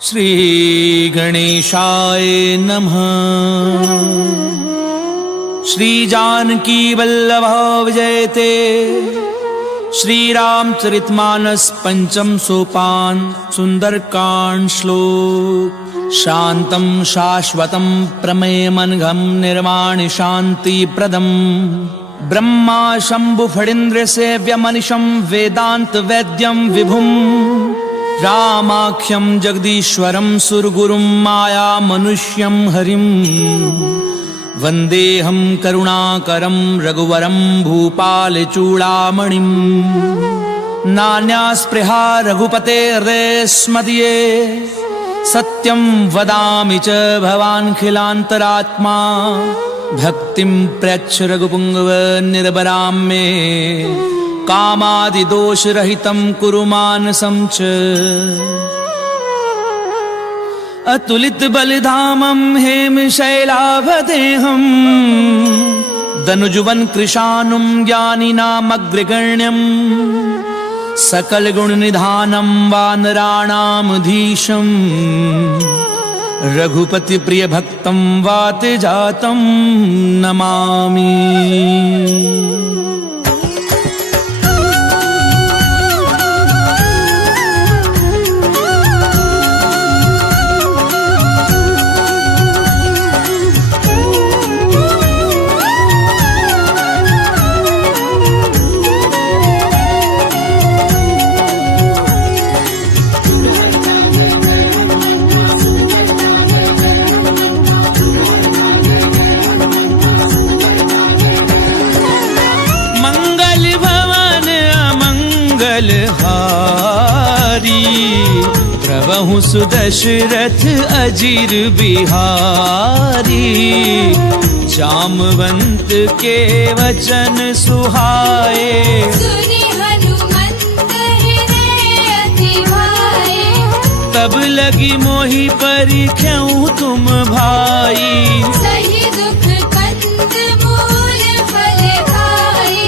श्री गणेशाय नमः। श्री जानकी वल्लभ विजयते। श्री रामचरितमानस पंचम सोपान सुंदरकांड श्लोक। शांतं शाश्वतं प्रमेयमनघं निर्वाण शांति प्रदम। ब्रह्मा शंभु फणीन्द्र सेव्यमनिशं वेदांत वैद्यं विभुम। रामाख्यं जगदीश्वरं सुरगुरुं माया मनुष्यं हरिं। वन्देऽहं करुणाकरं रघुवरं भूपालचूडामणिं। नान्या स्पृहा रघुपतेर्देस्मदीये। सत्यं वदामि च भवानखिलान्तरात्मा। भक्तिं प्रयच्छ रघुपुङ्गव निर्भरां मे। कामादिदोषरहितं कुरु मानसं च। अतुलित बलिधामं हेमशैलाभदेहं। दनुजुवन कृशानुं ज्ञानिनामग्रगण्यं। सकलगुणनिधानं वानराणामधीशं। रघुपति प्रिय भक्तं वातजातं नमामि। प्रभु सुदशरथ अजीर बिहारी। जामवंत के वचन सुहाए। सुनि हनुमंत हृदय अति भाए। तब लगी मोहि परिख्याऊं तुम भाई। सही दुख कंद मूल फल खाई।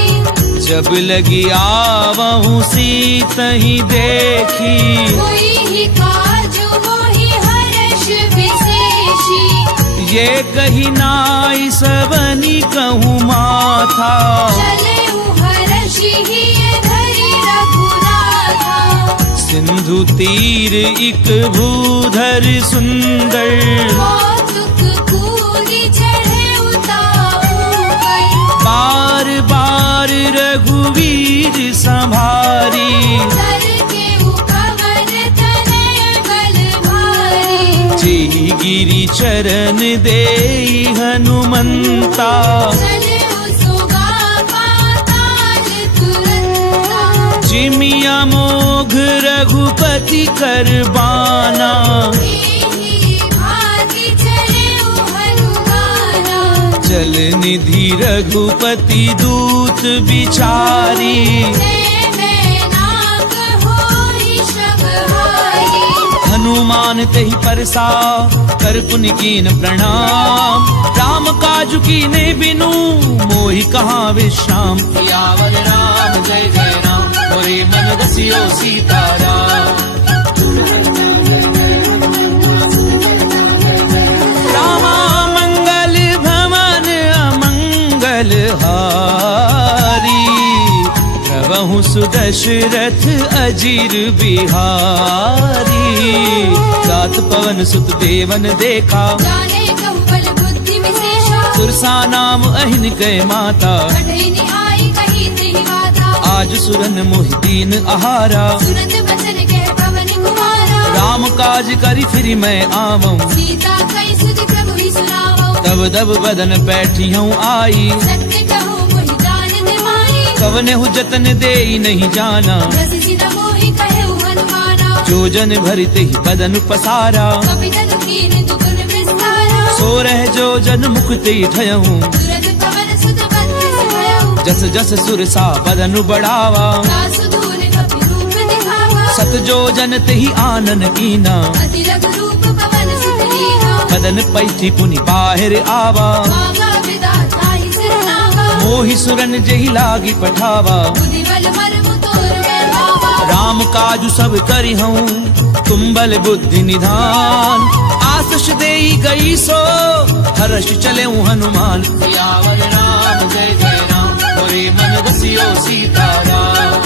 जब लगी आवहूं सीतहि देखी। कोई ही काजु मोहि हर्ष विशेषी। ये कही नाई सबनी कहूँ माथा। चलेउ हर्षि हिय धरि रघुनाथा। सिंधु तीर इक भूधर सुंदर। कौतुक कूदि चढ़ेउ ताऊ पर। बार बार रघुवीर संभारी। गिरि चरण देई हनुमंता। जिमिया मोघ रघुपति करबाना। चल निधि रघुपति दूत बिचारी। हनुमान तेहि परसा कर पुनि कीन प्रणाम। राम काज कीने बिनु मोहि कहाँ विश्राम। सियावर राम जय जय राम। मोरे मन बसियो सीताराम। रामा मंगल भवन अमंगल हारी। प्रभु सुदशरथ अजीर बिहारी। गात पवन सुत देवन देखा। जाने कहु बल बुद्धि विशेषा। सुरसा नाम अहिन कै माता। कठिन आई कही तेहि गाथा। आज सुरन मोहि दीन आहारा। सुनत बचन कह पवन कुमारा। राम काज करि फिर मैं आवऊं। सीता कई सुध प्रभु ही सुनावो। तब दब बदन बैठी हूँ आई। सत्य कहूँ मोहि जान निमाई। कवने हु जतन देई नहीं जाना। रस सिन मोहि कहेउ हनुमाना। जो जन भरते ही बदन पसारा। कपि तनु कीन दुगुन विस्तारा। सो रह जो जन मुक्ति ठयहूँ। सूरज पवन सुत बंधि भयउ। जस जस सुरसा बदन बढ़ावा। दासु दूर कपि रूप दिखावा। सत जो जन तेहि आनन कीना। अति लघु रूप पवन सुत लीना। बदन पैठी पुनि बाहिर आवा। मांगा विधाता ही सिरनावा। मोहि सुरन जेहि लागी पठावा। बुद्धि बल मर्म तोर में भावा। राम काजु सब करी हूँ तुम बल बुद्धि निधान। आशीष देई गई सो हर्ष चले हनुमान। सियावर राम जय जय राम मोरे मन बसियो सीताराम।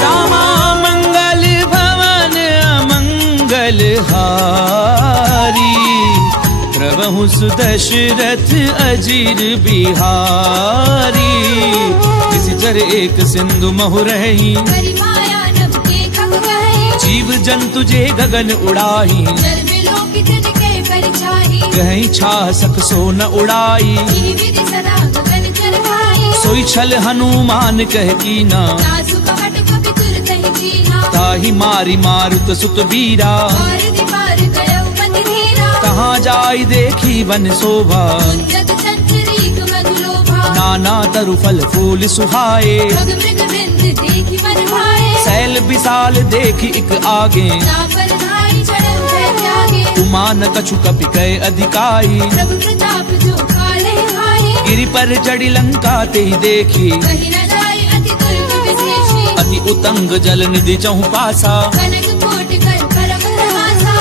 रामा मंगल भवन अमंगल हारी। प्रभु सुदशरथ अजीर बिहारी। किसी चर एक सिंधु महु रही। हरि माया नभ के खग गए। जीव जंतु जे गगन उड़ाही। जल बिलों की तिनके परिछाई। कहीं छा सक सो न उड़ाई। ही विधि सदा गगन चरवाई। सोई छल हनुमान कह कीना। तासु कपट कपि तुरत ही जीना। ताहि मारी मारुत सुत बीरा। और दीपार गयो पति धीरा। कहाँ जाई देखी वन शोभा। जग चंचरीक मधुलोभा। नाना तरु फल फूल सुहाए। मृग मृग वृंद देखी मन भाए। सैल विशाल देखी इक आगे। चापर धारी चढ़ल भय त्यागे। उमा न कछु कपि कय अधिकाई। प्रभु प्रताप जो काले भाए। गिरि पर चढ़ी लंका ते देखी। कहीं न जाए अति दुर्ग विशेषी। अति उतंग जल निधि चहु पासा। कनक कोटि कर परम प्रभासा।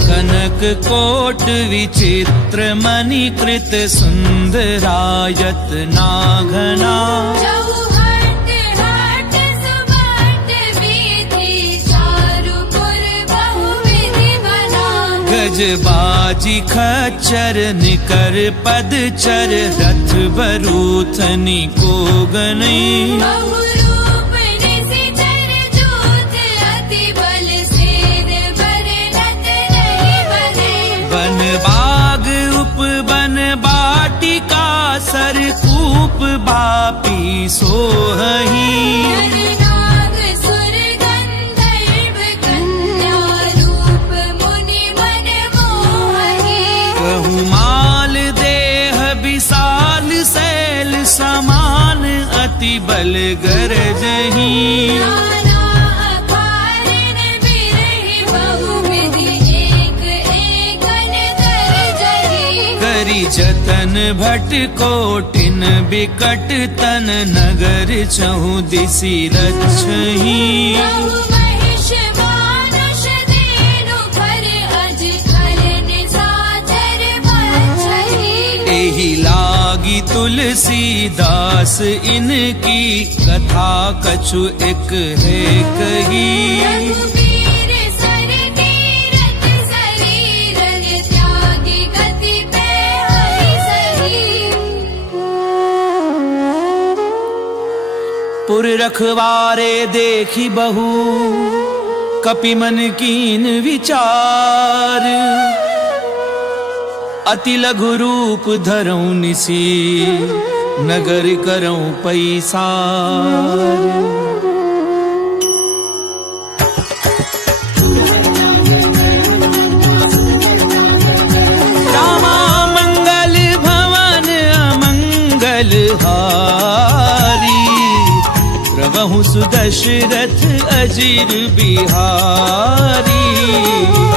कनक कोट विचित्र मणिकृत सुंदरायत नाघना। चौहट हट सुबट विधि चारुपुर बहुविधि बना। गजबाजी खच्चर निकर पदचर रथ बरूथनी को गनई। बहुरूप निशिचर जूथ अति बल सेन बरनत नहीं बने। वन बाग उपवन बाटिका सरकूप बापी सोहही। नरनाग सुर गंधर्व कन्या रूप मुनि मन मोहि। कहु माल देह विशाल शैल समान अति बल गरजही। नाना अकारण बिरहि बहुविधि एक एकन गरजहि। करी जतन भट कोटिन बिकट तन नगर चहु दिसि रक्षही। बहु महिष मानुष देनु कर अज कर निशाचर बचहि। एहि लागी तुलसीदास इनकी कथा कछु एक है कही। रघुवीर सर तीरथ शरीर त्यागी गति पे हरि सही। पुर रखवारे देखी बहु कपि मन कीन विचार। अति लघु रूप धरऊं निसी नगर करऊं पैसार। रामा मंगल भवन अमंगल हारी। प्रभु सुदशरथ अजीर बिहारी।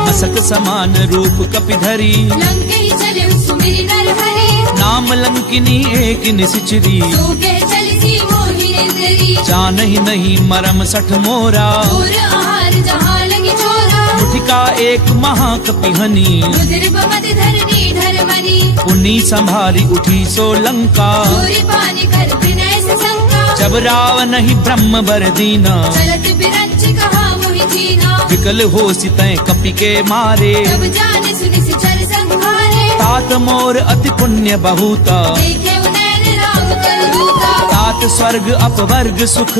मसक समान रूप कपि धरी। लंके चले सुमिरि नर हरि। नाम लंकिनी एक निसिचरी। सो कह चलसी मोहि निंदरी। जानहि नहीं मरम सठ मोरा। और आहार जहाँ लगी चोरा। मुठिका एक महाकपिहनी। रुधिर बमत धरनी धर्मनि। पुनी संभारी उठी सो लंका। और पानी कर विनय से शंका। जब रावण ही ब्रह्म बर दीना। चलत बिरंच कहा मोहि जीना। विकल हो सितय कपि के मारे। तब जान सुनि सिचर संहारे। तात मोर अति पुण्य बहुता। देखे उनैन राम कलदूता। तात स्वर्ग अपवर्ग सुख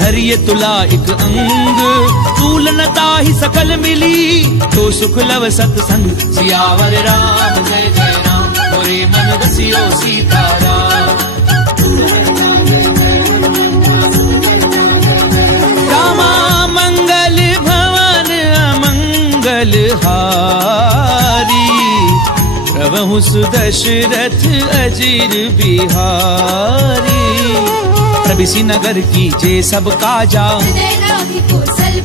धरिय तुला एक अंग। तूलनता ही सकल मिली तो सुख लव सत्संग। सियावर राम जय जय राम मोरे मन बसियो सीताराम। रामा मंगल भवन अमंगल हारी। प्रभु सुदशरथ अजीर बिहारी। प्रभिसि नगर की जे सब काजा। हृदय राखी कौशल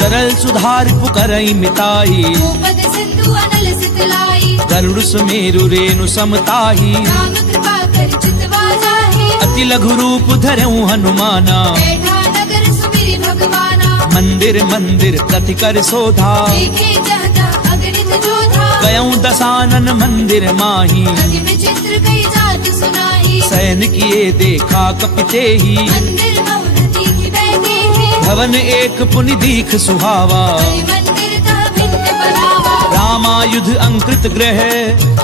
तरल सुधार पुकरई मिताई भूपत सिंधु अनल सितलाई गरुड़ सुमेरु रेणु समताही राम कृपा कर चितवा जाहि अति लघु रूप धरऊं हनुमाना बैठा नगर सुमिरि भगवाना मंदिर मंदिर प्रति कर शोधा देखे जहता अगणित जोधा गयऊं दसानन मंदिर माही अति विचित्र कई जात सुनाई सैन किए देखा कपिते ही मंदिर बहुनती की बैठे हैं भवन एक पुनि दीख सुहावा हरि मंदिर तह भिन्न बनावा रामायुध अंकृत ग्रह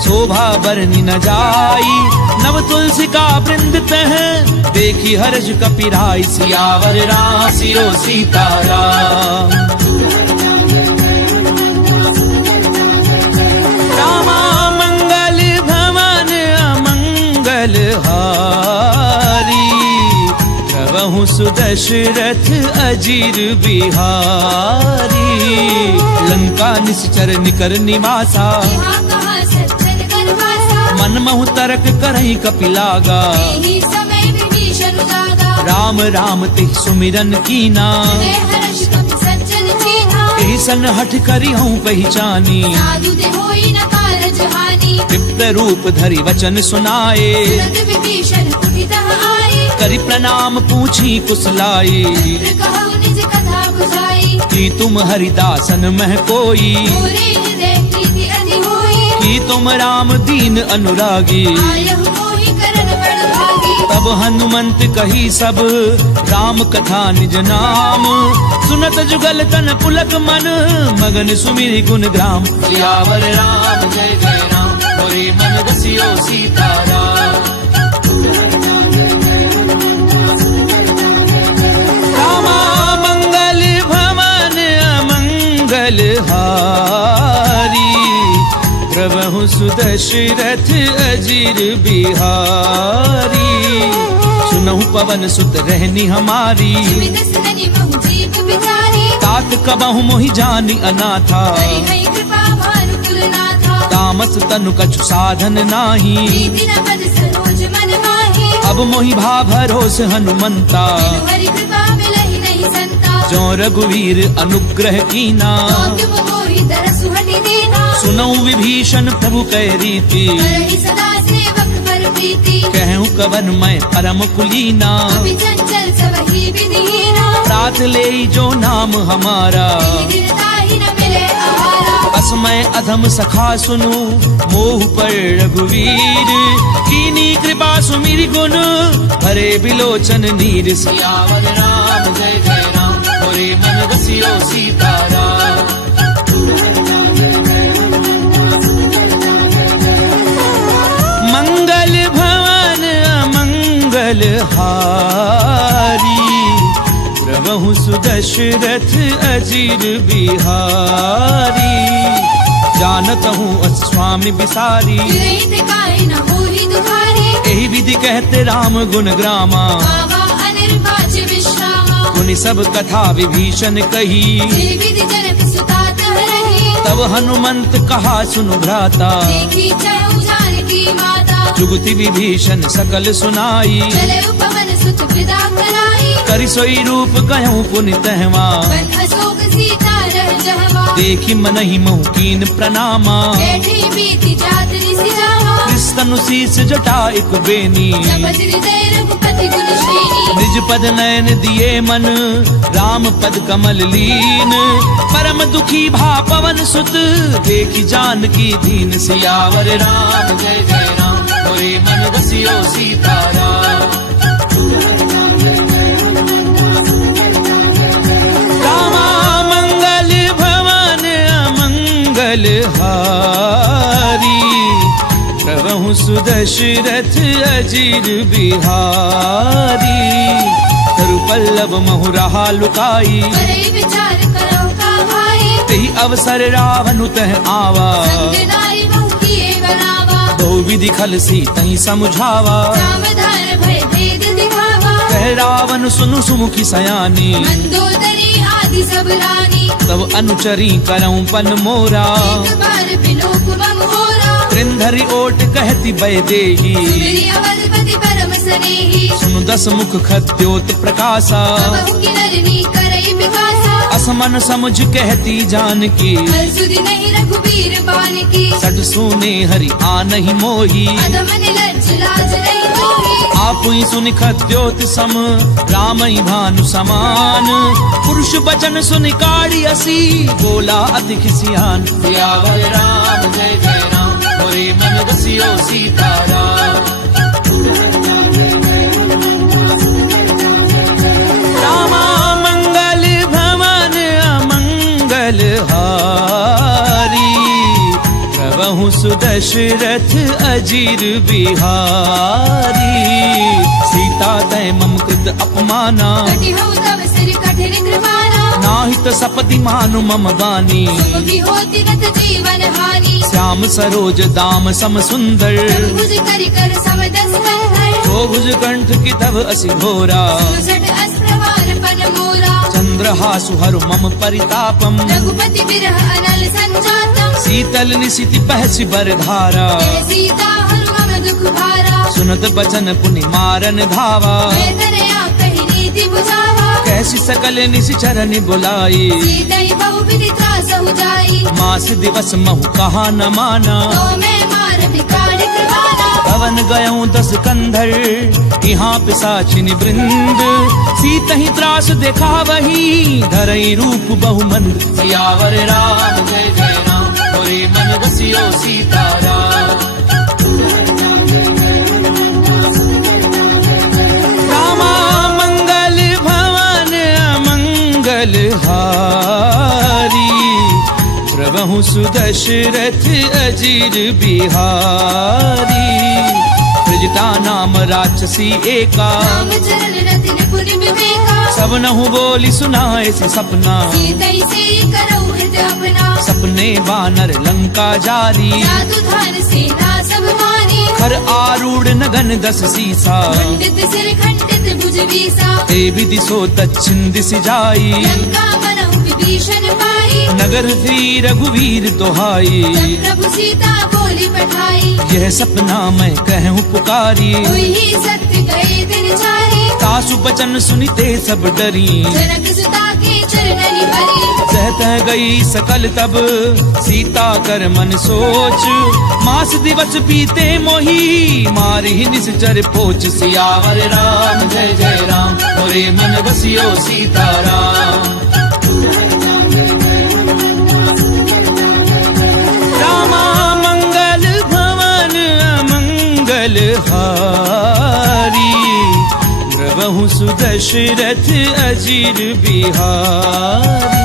शोभा बरनि न जाई नव तुलसी का वृंद तह देखी हर्ष कपिराई सियावर रासियो सीताराम रामा मंगल भवन अमंगल हारी प्रभु सुदशरथ अजीर बिहारी लंका निश्चर निकर निवासा यहाँ कहाँ सज्जन करवासा मन महु तरक करही कपिलागा यही समय विभीषण जागा राम राम तिह सुमिरन कीना हृदय हर्ष कपि सज्जन चीन्हा एहि सन हठ करी हूँ पहचानी साधु ते होई न कारज हानि विप्र रूप धरि वचन सुनाए तुरंत विभीषण उठितः आए करि प्रणाम पूछी कुशलाई मित्र कहु निज कथा बुझाई कि तुम हरिदासन मह कोई मोरे हृदय प्रीति अति होई कि तुम राम दीन अनुरागी आयहु मोहि करन बड़ भागी तब हनुमंत कही सब राम कथा निज नाम सुनत जुगल तन पुलक मन मगन सुमिरि गुण ग्राम सियावर राम जय जय राम मोरे मन रसियो सीताराम रामा मंगल भवन अमंगल हारी प्रभु सुदशरथ अजीर बिहारी सुनहु पवन सुत रहनी हमारी सुमित सननि बहु जीव बिचारी तात कबहु मोहि जानि अनाथा हरि हरि कृपा भानु कुलनाथा तामस तनु कछु साधन नाही प्रीति न पद सरोज मन माहि अब मोहि भा भरोस हनुमंता बिनु हरि कृपा मिलहि नहीं संता जो रघुवीर अनुग्रह कीना तो तुम मोहि दरसु हटि दीना सुनऊ विभीषण प्रभु कै रीति करहि सदा सेवक पर प्रीति कहूँ कवन मैं परम कुलीना अभी चंचल सबहि विधिहीना प्रात ले जो नाम हमारा दीनता ही न मिले आहारा असमय अधम सखा सुनु मोह पर रघुवीर कीनी कृपा सुमिरि गुण हरे बिलोचन नीर सियावर राम जय जय राम मोरे मन रसियो सीताराम मंगल भवन अमंगल हारी प्रभु सुदशरथ अजीर बिहारी जानत हूँ स्वामी बिसारी रहित काहि न होहि दुहारी यही विधि कहते राम गुण ग्रामा बाबा अनिर्वाच विश्रामा मुनि सब कथा विभीषण कही जे विधि जनक सुता तह रही तब हनुमंत कहा सुनु भ्राता देखी चहु जानकी माता जुगति विभीषण सकल सुनाई चले उपवन सुत विदा कराई करि सोई रूप कहूँ पुनि तहवा बन अशोक सीता रह जहवा देखी मनहि महु कीन प्रणामा बैठी बीती जात निसि जावा कृष्ण शीस जटा एक बेनी जपत हृदय रघुपति गुण श्रेणी निज पद नयन दिए मन राम पद कमल लीन परम दुखी भा पवन सुत देखी जानकी दीन सियावर राम जय जय राम मोरे मन रसियो सीताराम रामा मंगल भवन अमंगल हारी प्रभु सुदशरथ अजीर बिहारी तरु पल्लव महु रहा लुकाई करे विचार करो का भाई तेहि अवसर रावण तह आवा संग नारी बहु किए बनावा बहु विधि खल सी तही समझावा सावधान भय भेद दिखावा कह रावण सुनु सुमुखी सयानी मंदोदरी आदि सब रानी तब अनुचरी करऊं पन मोरा एक बार बिलोक मम होरा त्रिंधरि ओट कहती बय देही सुमिरि अवधपति परम स्नेही सुनु दस मुख खद्योत प्रकाशा बहु की नरनी करई विकासा मन समुझ कहती जानकी, हर सुधि नहीं रघुबीर बान की। सट सुने हरि आनहि मोही, अधम निलज्ज लाज नहीं होई। आप ही सुनि खद्योत सम, राम ही भानु समान। पुरुष बचन सुनि काढ़ी असी, बोला अति खिसियान। सियावर राम जय जय राम, मोरे मन बसियो सीताराम। रामा मंगल भवन अमंगल हारी, प्रभु सुदशरथ अजीर बिहारी। सीता तय मम कृत अपमाना, कटि हऊ तव सिर कठिन कृपाना। नाहित सपति मानु मम बानी, सुखी होती नत जीवन हानि। श्याम सरोज दाम सम सुंदर, भुज करि कर समदस कंधर। तो भुज कंठ की तव असि घोरा, सुसट अस्प्रवान पन मोरा। चंद्रहासु हरु मम परितापम, रघुपति बिरह अनल संजातम। शीतल निशिति बहसि बरधारा, जय सीता हरु मम दुख भारा। सुनत बचन पुनि मारन धावा। मैं तनया कहि नीति बुझावा। कैसी सकल निशिचरनि बुलाई, सीतई बहु विधि त्रासहु जाई। मास दिवस महु कहा न माना। तो मैं मार बिगाड़ कृपाना। पवन गयऊं 10 कंधर, यहाँ पिशाचिनि वृंद। सीतहि त्रास देखा वही, धरई रूप बहुमंद। सियावर राम जय जय राम, मोरे मन बसियो सीताराम। रामा मंगल भवन अमंगल हारी, प्रभु सुदशरथ अजीर बिहारी। ब्रजता नाम राक्षसी एका, राम चरण रतिन पुनि विवेका। सब नहु बोली सुनाए से सपना। सीतई से करऊ हृदय अपना। सपने बानर लंका जारी, जादू धार सेना सब मानी। खर आरूढ़ नगन 10 सीसा। खंडित सिर खंडित भुज बीसा। ते विधि सो दक्षिण दिश जाई, लंका बनहु विभीषण पाई। नगर श्री रघुवीर दोहाई। तब प्रभु सीता बोली पठाई। यह सपना मैं कहूँ पुकारी, हुई ही सत्य गए दिन चारी। सासु बचन सुनिते सब डरी, जनक सुता के चरणनि भरी। सहत गई सकल तब सीता कर मन सोच। मास दिवस बीते मोही, मारी निश्चर पोच। सियावर राम जय जय राम, मोरे मन बसियो सीताराम। रामा मंगल भवन अमंगल हारी, प्रभु सुदशरथ अजीर बिहारी।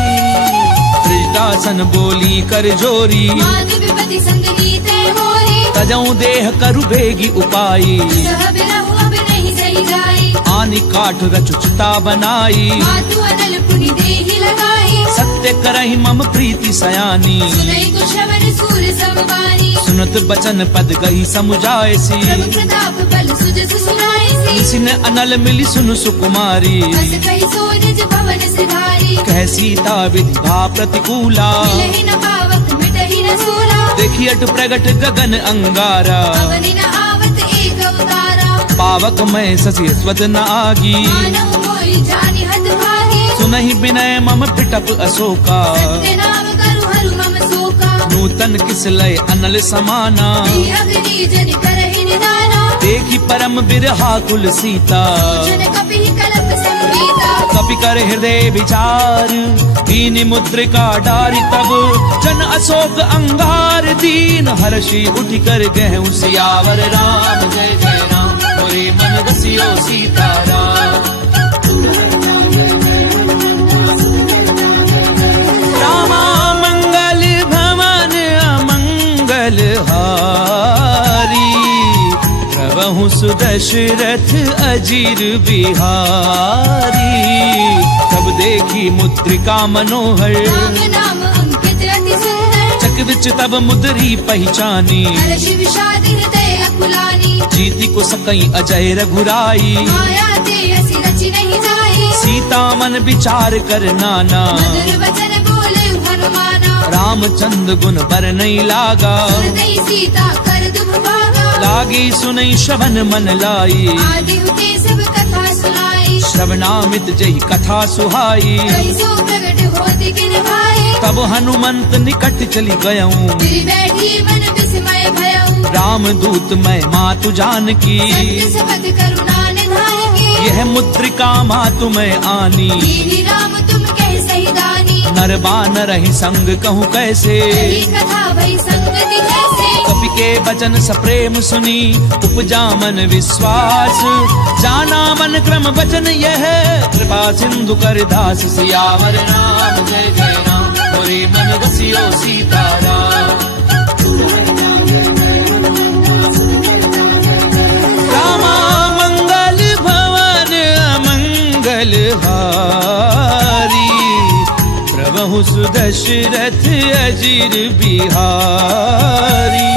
ब्रजदासन बोली कर जोरी, माधु विपति संग नीते मोरी। तजऊ देह करु बेगी उपाई। सह बिरहु अब नहीं सही जाई। आनि काठ रचुचिता बनाई, मातु अनल पुनि देहि लगाई। सत्य करहि मम प्रीति सयानी। सुनई कुशवन सूर समबानी। सुनत बचन पद गई समुझायसी, प्रभु प्रताप बल सुजस सुनाईसी। सिन अनल मिली सुनु सुकुमारी। अस कहि सो निज भवन सिधारी। कह सीता विधि भा प्रतिकूला, मिलहि न पावक मिटहि न सूला। देखी अट प्रगट गगन अंगारा। अवनि न आवत एक अवतारा। पावक मैं ससी स्वत न आगी, मानव मोहि जानि हत भागी। सुनहि विनय मम पिटप अशोका। सत्य नाम करु हरु मम शोका। नूतन किस लय अनल समाना, श्री अग्नि जन करहि निदाना। देखी परम बिरहा कुल सीता। जन कपिहि कलप संगीता। कपि कर हृदय विचार, दीन मुद्रिका डारी तब। जन अशोक अंगार दीन, हर्षि उठ कर गहु सियावर राम जय जय राम, मोरे मन बसियो सीताराम। रामा मंगल भवन अमंगल हारी, प्रभु सुदशरथ अजीर बिहारी। तब देखी मुद्रिका मनोहर, राम नाम अंकित अति सुंदर। चक विच तब मुद्री पहचानी। हर्ष विषाद हृदय अकुलानी। जीति को सकई अजय रघुराई, माया ते असी रचि नहीं जाई। सीता मन विचार कर नाना। मधुर वचन बोले हनुमाना। रामचंद्र गुण बर नहीं लागा, हृदय सीता कर दुख भागा। लागी सुनई श्रवण मन लाई। आदि हुते सब कथा सुनाई। श्रवणामित जही कथा सुहाई। कहि सो प्रगट होती किन भाई तब हनुमंत निकट चली गयऊं फिर बैठी मन विस्मय भयऊ राम दूत मैं मातु जानकी सत्य सपथ करुणा निधान की यह मुद्रिका मातु मैं आनी कीनी राम तुम कह सही दानी नर बानर ही संग कहूँ कैसे यही कथा भई संगति कैसे कपि के वचन सप्रेम सुनी उपजा मन विश्वास जाना मन क्रम वचन यह कृपा सिंधु कर दास सियावर राम जय जय राम मोरे मन रसियो सीताराम रामा मंगल भवन अमंगल हारी प्रभु सुदशरथ अजीर बिहारी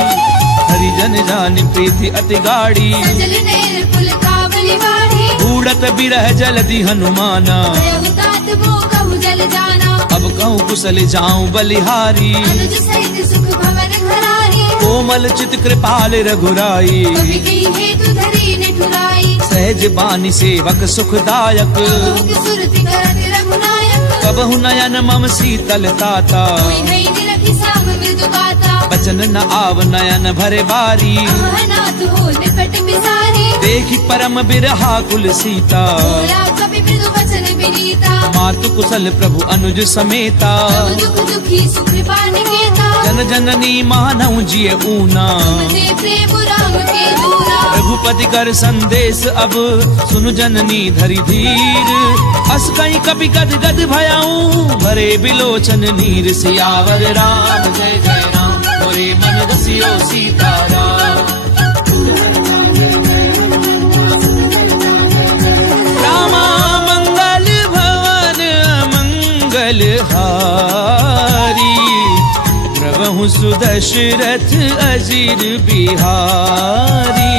हरिजन जान प्रीति अति गाड़ी सजल नेर पुल कावली बाढ़ी बूढ़त बिरह जलधि हनुमाना भयउ तात मोह कहु जल जाना अब कहूँ कुशल जाऊं बलिहारी अनुज सहित सुख भवन घरारी कोमल चित कृपाल रघुराई कवि कही हेतु धरी ने ठुराई सहज बानी सेवक सुखदायक कबहु की सुरति करत रघुनायक कबहु नयन मम शीतल ताता कोई नहीं निरखी साम मृदु गाता बचन न आव नयन भरे बारी अहनाथ हो निपट बिसारी देखी परम बिरहा कुल सीता बोला कवि मृदु वचन विनीता मातु कुशल प्रभु अनुज समेता सब दुख दुखी सुख पानिकेता जन जननी मानव जिय ऊना तुमते प्रेम राम के दूरा रघुपति कर संदेश अब सुनु जननी धरि धीर अस कहीं कपि गद गद भयाऊं भरे बिलोचन नीर सियावर राम जय जय राम मोरे मन रसियो सीताराम रामा मंगल भवन मंगल हारी प्रभु सुदशरथ अजीर बिहारी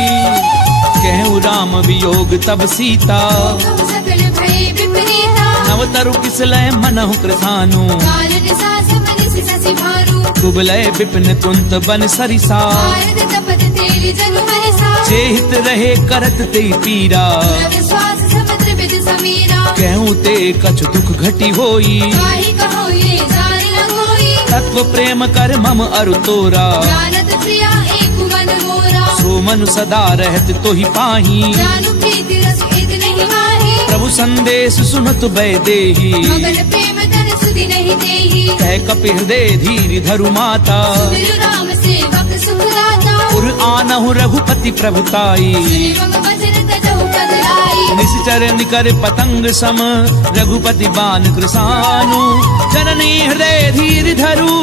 कहूँ राम वियोग तब सीता कब सकल भय विपरीता नवतरु किसलय मनहु कृतानु कारण सास मनिस ससि भानु कुबलय विपिन कुंत बन सरिसा भारत तपत तेल जनु हरिसा चेहित रहे करत ते पीरा रग श्वास समुद्र विद समीरा कहूँ ते कछु दुख घटी होई काहि कहो ये जान न होई तत्व प्रेम कर मम अरु तोरा जानत प्रिया एक मन मोरा सो मनु सदा रहत तो ही पाही जानू प्रीति रस इद नहीं माही प्रभु संदेश सुनत बै देही मगन प्रेम तन सुधि नहीं देही कह कपि हृदय धीर धरु माता बिरु राम सेवक सुखदाता पुर आनहु रघुपति प्रभुताई सुनि मम वचन तजहु कदलाई निश्चर निकर पतंग सम रघुपति बान कृसानु जननी हृदय धीर धरु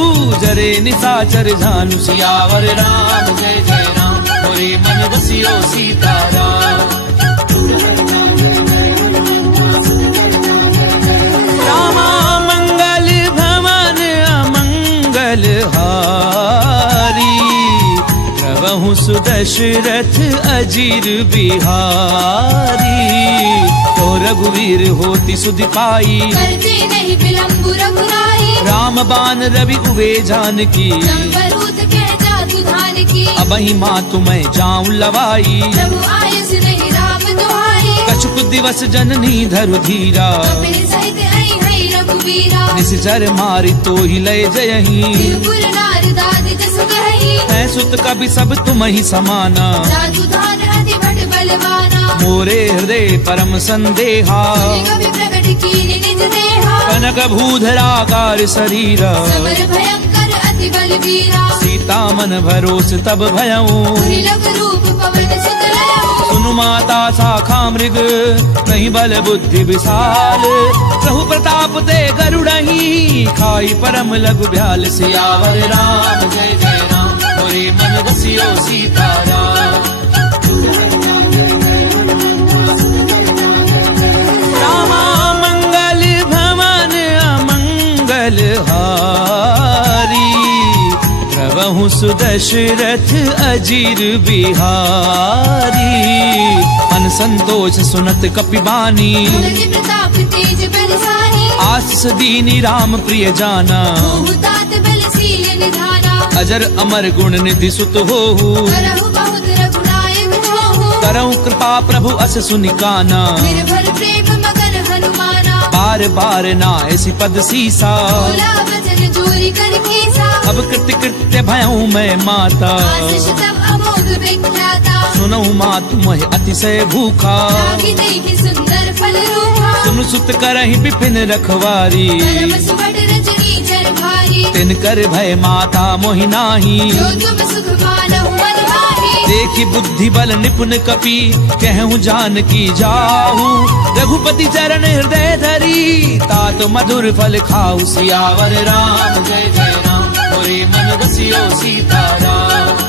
जरे निशाचर झानु सियावर राम जय जय राम मोरे मन रसियो सीताराम रामा मंगल भवन अमंगल हारी प्रभु सुदशरथ अजीर बिहारी तो रघुवीर होती सुधि पाई करते नहीं विलंब रघुराई राम बान रवि उवे जानकी संबरूत कह जातु धान की अबहि मातु मैं जाऊं लवाई प्रभु आयुष नहीं राम दुहाई कछुक दिवस जननी धरु धीरा कपिल सहित आई हई रघुवीरा निश्चर मारी तो ही लय जयही त्रिपुर नार दाद जसु गही है सुत कभी सब तुम ही समाना जातु धान अति भट बलवाना मोरे हृदय परम संदेहा कवि प्रकट कीनि निज देहा कनक भूधराकार शरीरा समर भयंकर अति बलवीरा सीता मन भरोस तब भयऊं लग रूप पवन सुत लयऊ सुनु माता शाखा मृग नहीं बल बुद्धि विशाल प्रभु प्रताप ते गरुड़ही खाई परम लघु ब्याल सियावर राम जय जय राम मोरे मन रसियो सीताराम रामा मंगल भवन अमंगल हारी प्रभु सुदशरथ अजीर बिहारी मन संतोष सुनत कपिबानी तुलसी प्रताप तेज बलसानी आशीष दीनी राम प्रिय जाना तात बलशील निधाना अजर अमर गुण निधि सुत होहु करहु बहुत रघुनायक होहु करहु कृपा प्रभु अस सुनिकाना निर्भर प्रेम मगन हनुमाना बार बार ना ऐसी पद सीसा बोला वचन चोरी कर खीसा अब कृत्य कृत्य भयऊ मैं माता आशीष तब अमोघ विख्याता सुनऊ माँ तुम्हें अतिशय भूखा लागी देखी सुंदर फल रूपा सुन सुत करहि विपिन रखवारी धर्म सुबट रजनी चर भारी तिन कर भय माता मोहि नाही जो तुम सुख मानहु मन माही देखी बुद्धि बल निपुण कपि कहूँ जान की जाहू रघुपति चरण हृदय धरी तात मधुर फल खाऊ सियावर राम जय जय राम मोरे मन रसियो सीताराम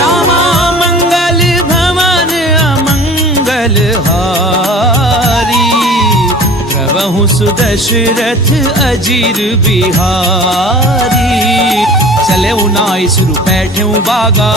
रामा मंगल भवन अमंगल हारी प्रभु सुदशरथ अजीर बिहारी चले उनाई सुरु बैठे बागा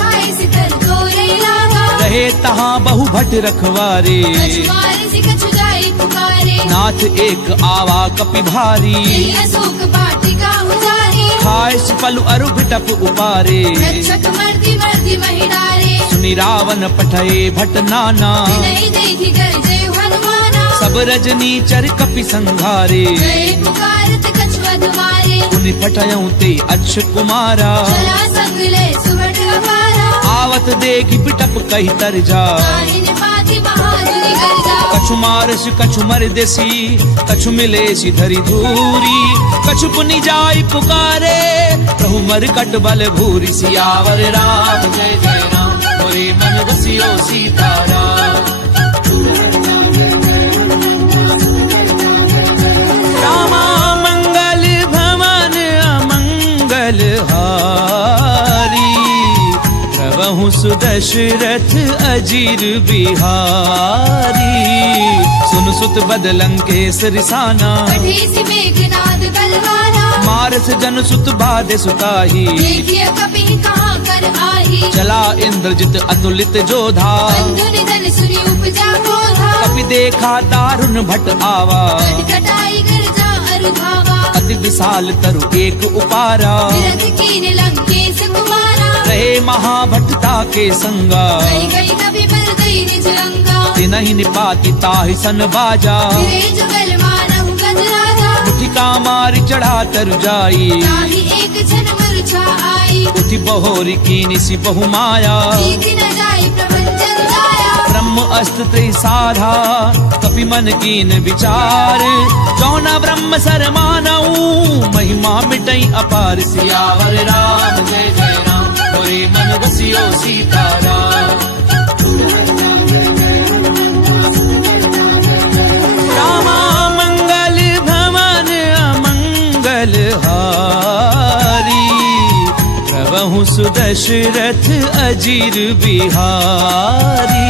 खाए सितर तोरे लागा रहे तहाँ बहु भट रखवारे कछुआर से कछु जाए पुकारे नाथ एक आवा कपि भारी यही अशोक वाटिका उजारे खाए सुपलु अरु बिटप उपारे रक्षक मर्दी मर्दी महिडारे सुनि रावण पठये भट नाना नहीं देखी कर जय हनुमाना सब रजनी चर कपि संघारे जय पुकारत कछुआ तुम्हारे उनि पठयऊ ते अक्ष कुमारा चला सगले सुबट अपारा आवत देखी बिटप कही तर जा ताहि निपाति महाजुनि गर्जा कछु मारस कछु मर देसी कछु मिले सी धरी धूरी कछु पुनि जाय पुकारे प्रभु मर कट बल भूरी सियावर राम जय जय राम मोरे मन रसियो सीताराम रामा मंगल भवन अमंगल हारी प्रभु सुदशरथ अजीर बिहारी सुन सुत बदलंकेश रिसाना पठेसी मेघनाद बलवाना मारस जन सुत बाधे सुताही देखिए कपि कहाँ कर आही चला इंद्रजित अतुलित जोधा बंधु निधन सुनी उपजा क्रोधा कपि देखा दारुण भट आवा कटाई गर्जा अरुधावा अति विशाल तरु एक उपारा विरध कीन लंकेश कुमारा रहे महाभटता के संगा गई गई कभी पर गई निज अंगा तिनहि निपाति ताहि सन बाजा फिरे जुगल मानहु गज राजा मुठिका मार चढ़ा तर जाई ताहि एक क्षण मूर्छा आई उठि बहोरी कीनिसी बहु माया जीति न जाए प्रपंचन जाया ब्रह्म अस्त्र त्रिसाधा कपि मन कीन विचार जौना ब्रह्म सर मानऊ महिमा मिटई अपार सियावर राम जय जय राम मोरे मन रसियो सीताराम रामा मंगल भवन अमंगल हारी प्रभु सुदशरथ अजीर बिहारी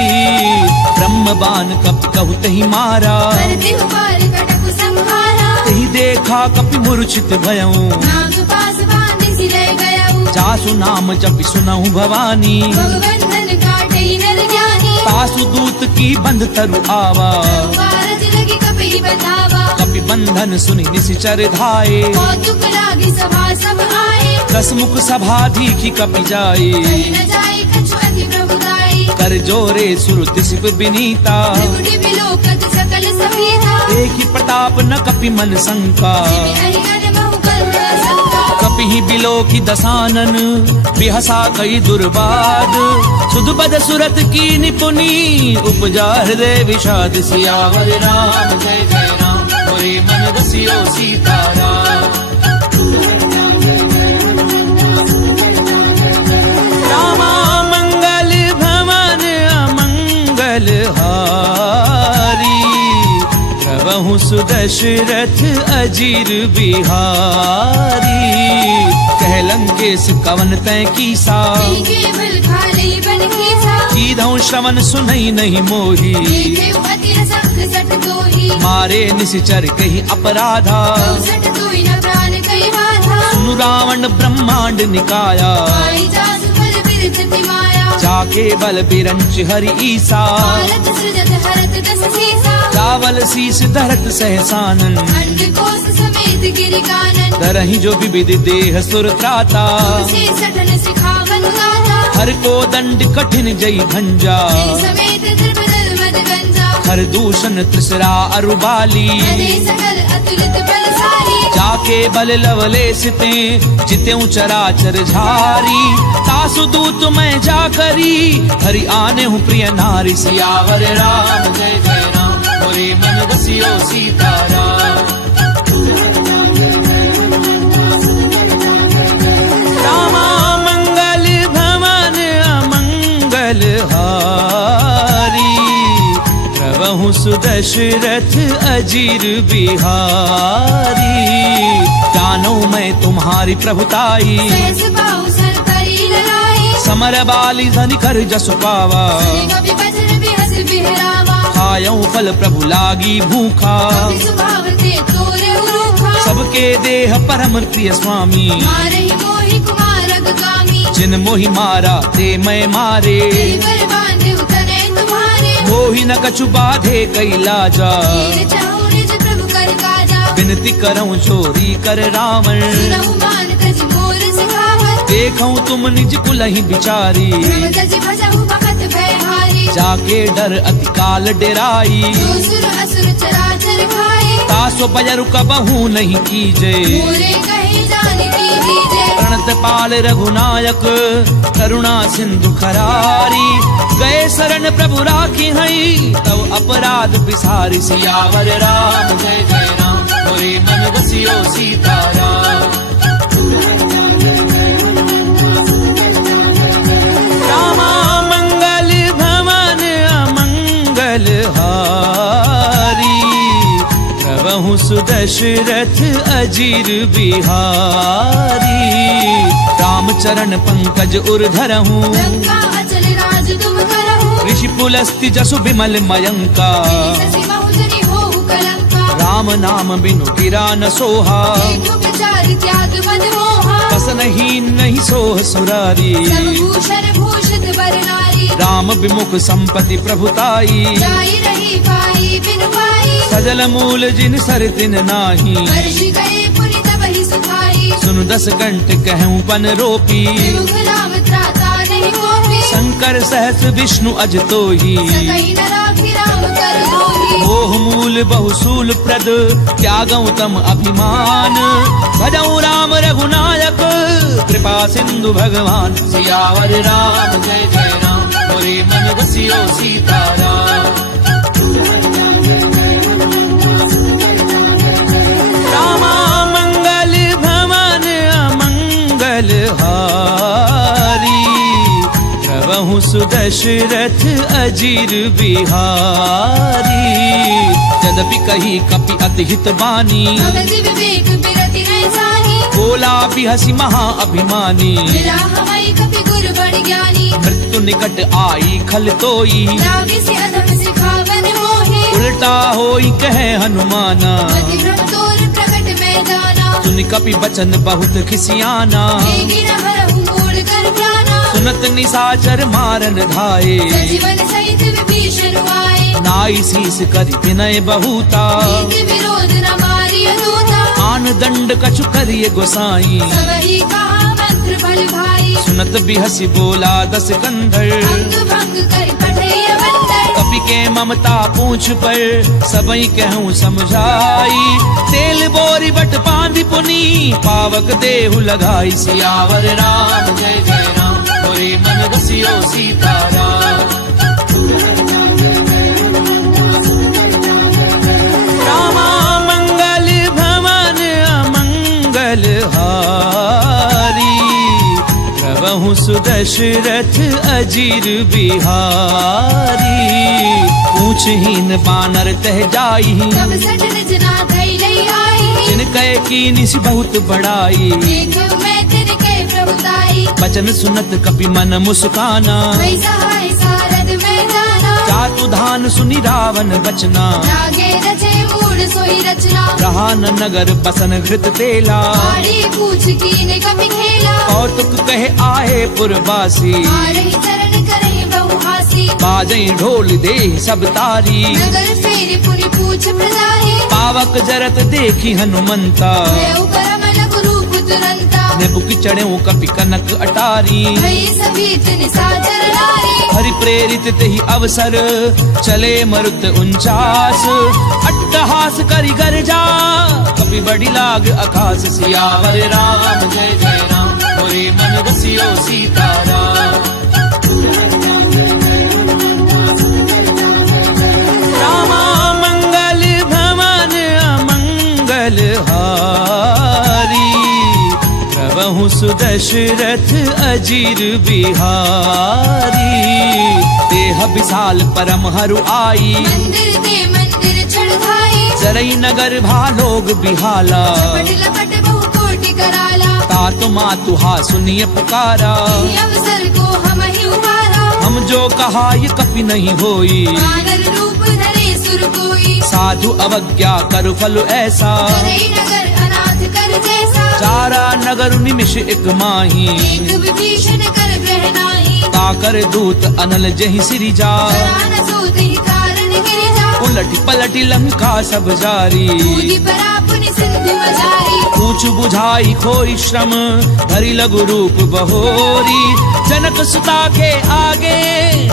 ब्रह्मबान कपि कहु तहि मारा करते हुबार कटक संहारा तहि देखा कपि मूर्छित भयऊ नाग पास बांधे सिरे गयऊ जासु नाम जपि सुनहु भवानी भगवंधन काटे नर ज्ञानी तासु दूत की बंध तरु आवा भारत लगी कपि बतावा कपि बंधन सुनि निशिचर धाये कौतुक लागी सभा सब आए दस मुख सभा दीखी कपि जाए कहीं न जाए कछु अति प्रभुदाई कर जोरे सुर दिसिप बिनीता त्रिपुटी बिलोकत सकल सभीता एक ही प्रताप न कपि मन शंका अहिगन बहु कल्प शंका कपि ही बिलो की दसानन बिहसा कई दुर्बाद सुध बद सुरत की निपुनी उपजा हृदय विषाद सियावर राम जय जय राम मोरे मन रसियो सीताराम रामा मंगल भवन अमंगल हारी प्रभु सुदशरथ अजीर बिहारी कह लंकेश कवन तै कीसा केवल खाली बन खीसा कीधौ श्रवण सुनई नहीं मोही देखे अति रसक सट तोही मारे निशिचर कही अपराधा सट तोही न प्राण कई बाधा सुनु रावण ब्रह्मांड निकाया आई जासु फल बिरधति माया जाके बल बिरंच हरि ईसा भारत सृजत हरत दस सीसा रावल शीस धरत सहसानन अंड कोस समेत गिरि कानन दरहि जो विविध देह सुर त्राता से सठन सिखावन गाथा हर को दंड कठिन जई भंजा समेत द्रपद कर दूषण त्रिसरा अरुबाली हरे सकल अतुलित बलशाली जाके बल लवले सिते जित्यों चराचर झारी तासु दूत मैं जा करी हरि आने हूँ प्रिय नारी सियावर राम जय जय राम मोरे मन बसियो सीताराम रामा मंगल भवन अमंगल हारी प्रभु सुदशरथ अजीर बिहारी जानो मैं तुम्हारी प्रभुताई सहस बाहु सर करी लड़ाई समर बाली धनि कर जस पावा सुनि कपि बचन बिहस बिहरावा खायऊ फल प्रभु लागी भूखा कपि स्वभाव ते तोरे उरूखा सबके देह परम प्रिय स्वामी मारहि मोहि कुमार अगगामी जिन मोहि मारा ते मैं मारे तेहि पर बांधे उतरे तुम्हारे मोहि न कछु बाधे कैलाजा वीर चाहु निज प्रभु कर काजा विनती करऊं चोरी कर रावण सुनहु मान तज मोर सिखावत देखऊं तुम निज कुलहि बिचारी प्रभु तज भजहु भगत भयहारी जाके डर अति काल डेराई जो सुर असुर चराचर खाए तासो बजरु कबहू नहीं कीजे मोरे कहे जान दीजिए प्रणत पाल रघुनायक करुणा सिंधु खरारी गए शरण प्रभु राखी हई तव अपराध बिसारी सियावर राम जय जय राम मोरे मन बसियो सीताराम रामा मंगल भवन अमंगल हारी प्रभु सुदशरथ अजीर बिहारी रामचरण पंकज उर्धरहूँ लंका अचल राज तुम करहु ऋषि पुलस्ति जसु विमल मयंका शशि बहुजनी होहु कलंका राम नाम बिनु गिरा न सोहा देखो विचार त्याग मद मोहा बस नहीं सोह सुरारी सब भूषण भूषित वर नारी राम विमुख संपत्ति प्रभुताई जाई रही पाई बिन पाई सजल मूल जिन सर दिन नाही वर्ष गए पुनि तब ही सुखाई सुन 10 कंठ कहूँ पन रोपी विमुख राम त्राता नहीं कोपी शंकर सहस विष्णु अज तो ही सकई न राखी राम कर दोही मोह मूल बहुसूल प्रद त्यागऊ तम अभिमान भजऊ राम रघुनायक कृपा सिंधु भगवान सियावर राम जय जय राम मोरे मन बसियो सीताराम रामा मंगल भवन अमंगल हारी प्रभु सुदशरथ अजीर बिहारी यद्यपि कही कपि अति हित बानी भगत विवेक बिरति नहीं जानी बोला बिहसी महा अभिमानी मिला हमारी कपि गुरु बड़ ज्ञानी मृत्यु निकट आई खल तोई लागे से अधम सिखावन मोहे उल्टा होई कहे हनुमाना मति भ्रम तोर प्रकट में जाना सुन कपि बचन बहुत खिसियाना देगी न हरहु मूड कर प्राणा सुनत निसाचर मारन धाये सजीवन सहित विभीषण आए नाई शीस करि विनय बहुता के विरोध न मारिय दूता आन दंड कछु करिय गोसाई सबही कहा मंत्र फल भाई सुनत बिहसी बोला 10 कंधर अंग भंग कर पठैय बंदर कपि के ममता पूछ पर सबई कहूँ समझाई तेल बोरी बट बांधि पुनी पावक देहु लगाई सियावर राम जय जय राम मोरे मन बसियो सीताराम रामा मंगल भवन अमंगल हारी प्रभु सुदशरथ अजीर बिहारी पूछहीन बानर तह जाई सब सट रचना धई लई आई जिन कहे की निस बहुत बड़ाई देख मैं तिनके प्रभुताई बचन सुनत कपि मन मुस्काना वही सहाय सारद में जाना जातु धान सुनि रावण बचना लागे रचे मूड सोई रचना रहा न नगर बसन घृत तेला आड़ी पूछ कीने कभी खेला कौतुक कहे आए पुरवासी मारहि चरण करहि बहु हासी बाजई ढोल दे सब तारी नगर फेरी पुनि पूछ प्रजाहि पावक जरत देखी हनुमंता मैं करम लघु रूप तुरंता ने बुक चढ़्यो कपि कनक अटारी भई सभीत निशाचर नारी हरि प्रेरित तेहि अवसर चले मरुत 49 अट्टहास करि गर्जा कपि बड़ी लाग आकाश सियावर राम जय जय राम मोरे मन बसियो सीताराम रामा मंगल भवन अमंगल हारी प्रभु सुदशरथ अजीर बिहारी देह विशाल परम हरु आई मंदिर ते मंदिर चढ़ाई जरई नगर भालोग बिहाला लपट लपट बहु कोटि कराला तातु मातु हा सुनिय पुकारा ये अवसर को हम ही उबारा हम जो कहा ये कपि नहीं होई वानर रूप धरे सुर कोई साधु अवज्ञा करु फल ऐसा करई नगर अनाथ कर जैसा चारा नगर निमिष एक माही एक विभीषण कर ग्रह नाही काकर दूत अनल जहि सिरि जा करान सोते ही कारण गिर जा उलट पलट लंका सब जारी कूदी परापुनि सिंधु मजारी पूछ बुझाई खोई श्रम धरि लघु रूप बहोरी जनक सुता के आगे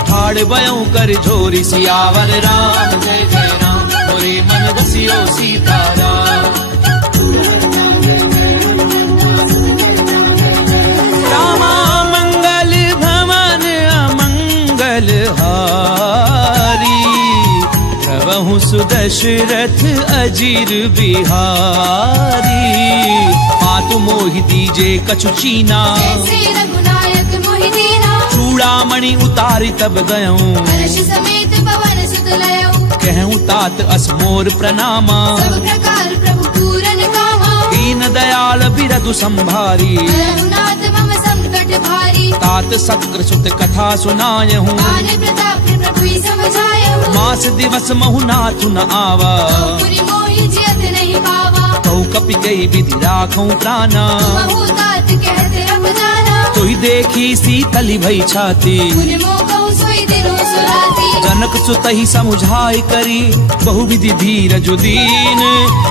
ठाड़ बयऊ कर झोरी सियावर राम जय जय राम मोरे मन बसियो सीताराम रामा मंगल भवन अमंगल हारी प्रभु सुदशरथ अजीर बिहारी मातु मोहि दीजे कछु चीना जैसे रघुनायक मोहि दीना चूड़ामणि उतारी तब गयऊं हर्ष समेत पवन सुत लयऊ कहूँ तात असमोर प्रणामा सब प्रकार प्रभु पूरन कामा दीन दयाल बिरदु संभारी रघुनाथ मम संकट भारी तात सक्र सुत कथा सुनायहूँ आन प्रताप प्रभु समझायऊ मास दिवस महु नाथु न आवा पुरि मोहि जियत नहीं पावा कहु कपि कई विधि राखूं प्राणा महु तात कहते अब जाना तोहि देखी सीतली भई छाती पुनि मोह कहु सोई दिनो सुराती जनक सुतहि समुझाई करी बहुविधि धीरज दीन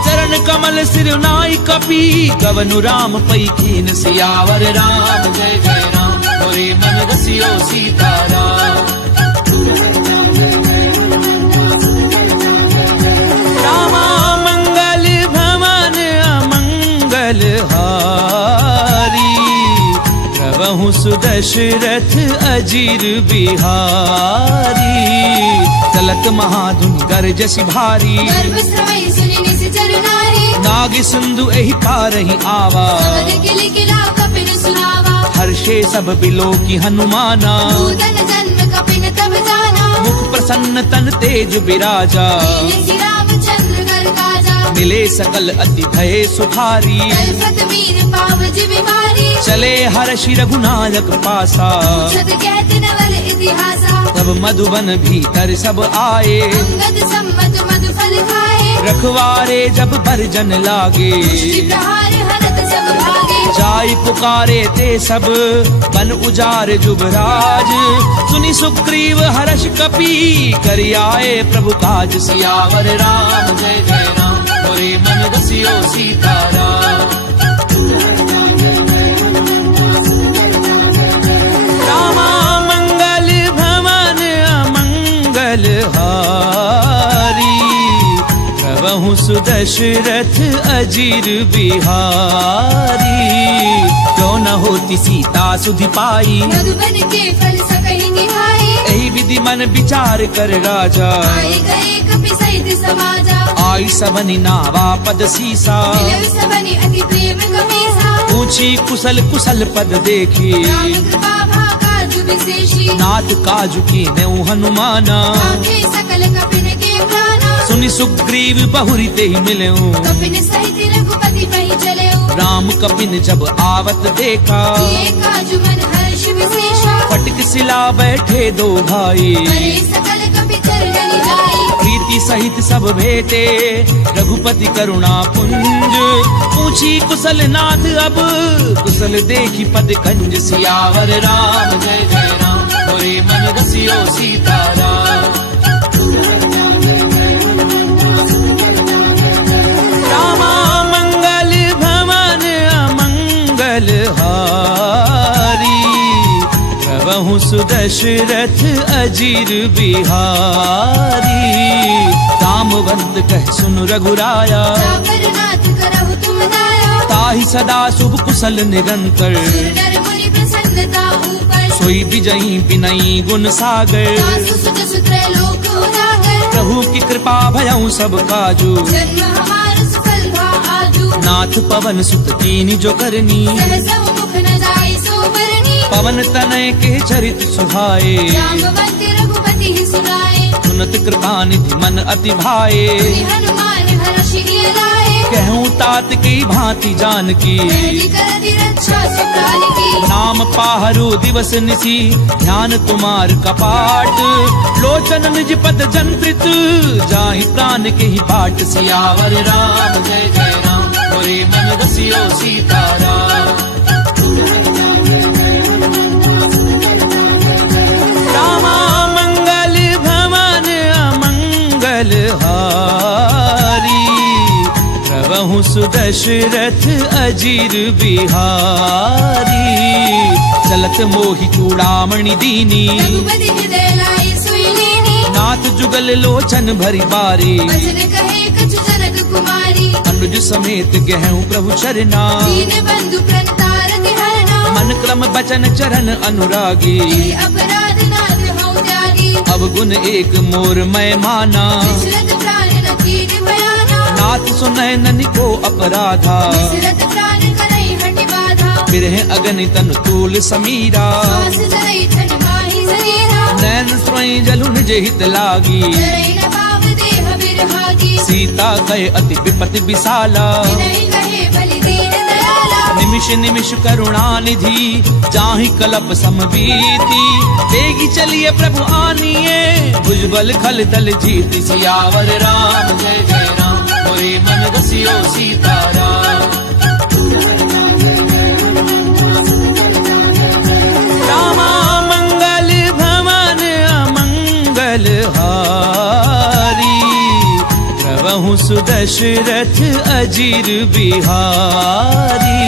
चरण कमल सिर नाई कपि गवनु राम पई कीन सियावर राम जय जय राम मोरे मन बसियो सीताराम रामा मंगल भवन अमंगल हारी प्रभु सुदशरथ अजीर बिहारी चलत महाधुन गरजसि भारी गर्भ स्रवई सुनि निश्चर नारी नाग सिंधु एहि पारहि आवा सबद किलि किला कपिन सुनावा हर्षे सब बिलो की हनुमाना नूतन जन्म कपिन तब जाना मुख प्रसन्न तन तेज विराजा लीन रामचंद्र कर काजा मिले सकल अति भय सुखारी कल्पत मीन पावज बिमारी चले हर्षि रघुनायक पासा छत कहत नवल इतिहासा तब मधुबन भीतर सब आए अंगद सम्मत मधु फल खाए रखवारे जब बरजन लागे मुष्टि प्रहार हरत सब भागे जाय पुकारे ते सब बन उजार जुबराज सुनि सुग्रीव हर्ष कपि करि आए प्रभु काज सियावर राम जय जय राम मोरे मन बसियो सीताराम रामा मंगल भवन अमंगल हारी प्रभु सुदशरथ अजीर बिहारी क्यों न होती सीता सुधि पाई मधुबन के फल सकहि निभाए एहि विधि मन विचार कर राजा आए गए कपि सहित समाजा आई सबनि नावा पद सीसा मिलव सबनि अति प्रेम कपीसा पूछी कुशल कुशल पद देखी राम कृपा भाकाजु विशेषी नाथ काजु की नेउ हनुमाना आखे सकल कपिन के प्राणा सुनि सुग्रीव बहुरी ते ही मिलेऊ कपिन सहित रघुपति पहि चलेऊ राम कपिन जब आवत देखा ये काजु मन हर्ष विशेषा फटक सिला बैठे दो भाई करे सकल कपि चरण जाई प्रीति सहित सब भेटे रघुपति करुणा पुंज पूछी कुशल नाथ अब कुशल देखी पद कंज सियावर राम जय जय राम मोरे मन बसियो सीताराम रामा मंगल भवन अमंगल सुदशरथ अजीर बिहारी। रामवंत कह सुन रघुराया, जाकर नाथ करहु तुम दाया। ताहि सदा शुभ कुशल निरंतर, सुर नर मुनि प्रसन्नता ऊपर। सोई विजयी विनयी गुण सागर, दासु सुत सुत्र लोक उजागर। प्रभु की कृपा भयउ सब काजू, जन्म हमार सफल भा आजू। नाथ पवन सुत कीनी जो करनी, सहस मुख न जाय सो बरनी। पवन तनय के चरित सुहाए, रामवंत रघुपति ही सुनाए। सुनत कृपा निधि मन अति भाए। मुनि हनुमान हर्षि लाए। कहूँ तात की भांति जान की, सहज करति रक्षा सुकाल की। नाम पाहरु दिवस निसी, ध्यान तुम्हार कपाट। लोचन निज पद जंत्रित, जाहि प्राण के ही बाट। सियावर राम जय जय राम, मोरे मन रसियो सीताराम। रामा मंगल भवन अमंगल हारी, प्रभु सुदशरथ अजीर बिहारी। चलत मोहि चूड़ामणि दीनी, रघुपति हृदय लाए सोई लेनी। नाथ जुगल लोचन भरी बारी। वचन कहे कछु जनक कुमारी। अनुज समेत गहूँ प्रभु चरना, दीन बंधु प्रणतारति हरना। मन क्रम बचन चरण अनुरागी। ये अपराध नाथ हऊँ त्यागी। अवगुण एक मोर मैं माना, दशरथ प्राण न कीन बयाना। नाथ सुनय ननि को अपराधा। दशरथ प्राण करई हटि बाधा। बिरह अगनि तन तूल समीरा, श्वास धरई छन माहि शरीरा। नैन स्वयं जलु निज हित लागी। धरई न पाव देह बिरहागी। सीता गए अति विपति विशाला, विनय कहे बलि दीन दयाला। निमिष निमिष करुणा निधि, जाहि कलप समबीति। तेगी चलिए प्रभु आनिए, भुजबल खल दल जीत। सियावर राम जय जय राम, मोरे मन रसियो सीताराम। रामा मंगल भवन अमंगल हारी, प्रभु सुदशरथ अजीर बिहारी।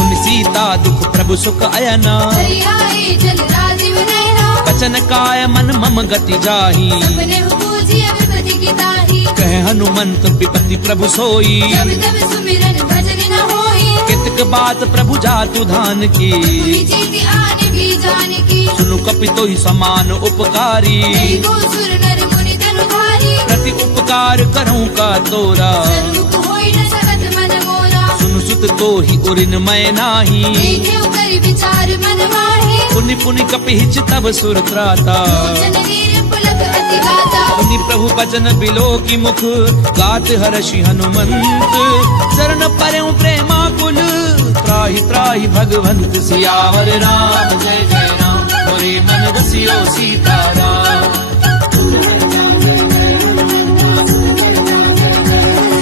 उन सीता दुख प्रभु सुख अयना, हरि आए जल राजीव नयना। बचन काय मन मम गति जाही। सपने पूजिय विपति की ताही। कह हनुमंत विपति प्रभु सोई, जब तब सुमिरन भजन न होई। कितक बात प्रभु जातु धान की। पुनि चेति आने भी जान की। सुनु कपितो ही समान उपकारी, जय गो सुर नर मुनि तनुधारी। प्रति उपकार करूं का तोरा। सन्मुख होई न सकत मन मोरा। सुनु सुत तो ही उरिन मैं नाही, देखे कर विचार मन माही। पुनि पुनि कपिहिच तब सुर त्राता। लोचन नीर पुलक अति गाता। पुनि प्रभु बचन बिलो की मुख, गात हर्षि हनुमंत। शरण परऊं प्रेमाकुल, त्राहि त्राहि भगवंत। सियावर राम जय जय राम, मोरे मन रसियो सीताराम।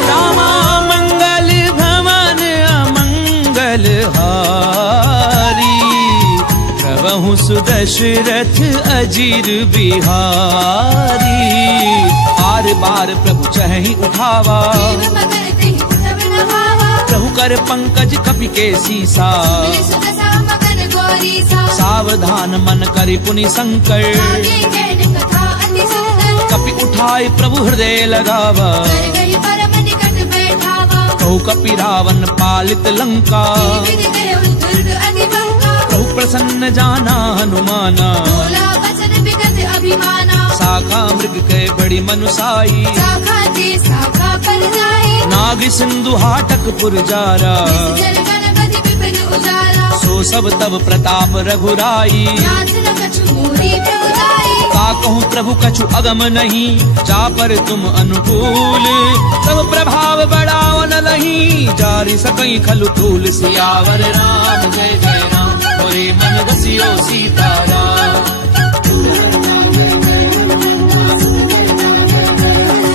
रामा मंगल भवन अमंगल हारी, प्रभु सुदशरथ अजीर बिहारी। आर बार प्रभु चहि उठावा, देव मगन तेहि तब न भावा। प्रभु कर पंकज कपि के सीसा। मिलि सुत सा मगन गौरीसा। सावधान मन करि पुनि संकर, आगे कहन कथा अति सुंदर। कपि उठाय प्रभु हृदय लगावा। कर गई परम निकट बैठावा। कहु कपि रावण पालित लंका, विधि कहु दुर्ग अति बंका। प्रभु प्रसन्न जाना हनुमाना। बोला वचन विगत अभिमाना। शाखा मृग के बड़ी मनुसाई, शाखा ते शाखा पर जाए। नाग सिंधु हाटक पुरजारा। जल गणपति विपिन उजाला। सो सब तब प्रताप रघुराई, नाथ न कछु मोहि प्रभु दाई। का कहूँ प्रभु कछु अगम नहीं, जा पर तुम अनुकूल। तब प्रभाव बढ़ाओ न लही, जारि सकई खलु तूल। सियावर राम जय जय राम, मोरे मन रसियो सीताराम।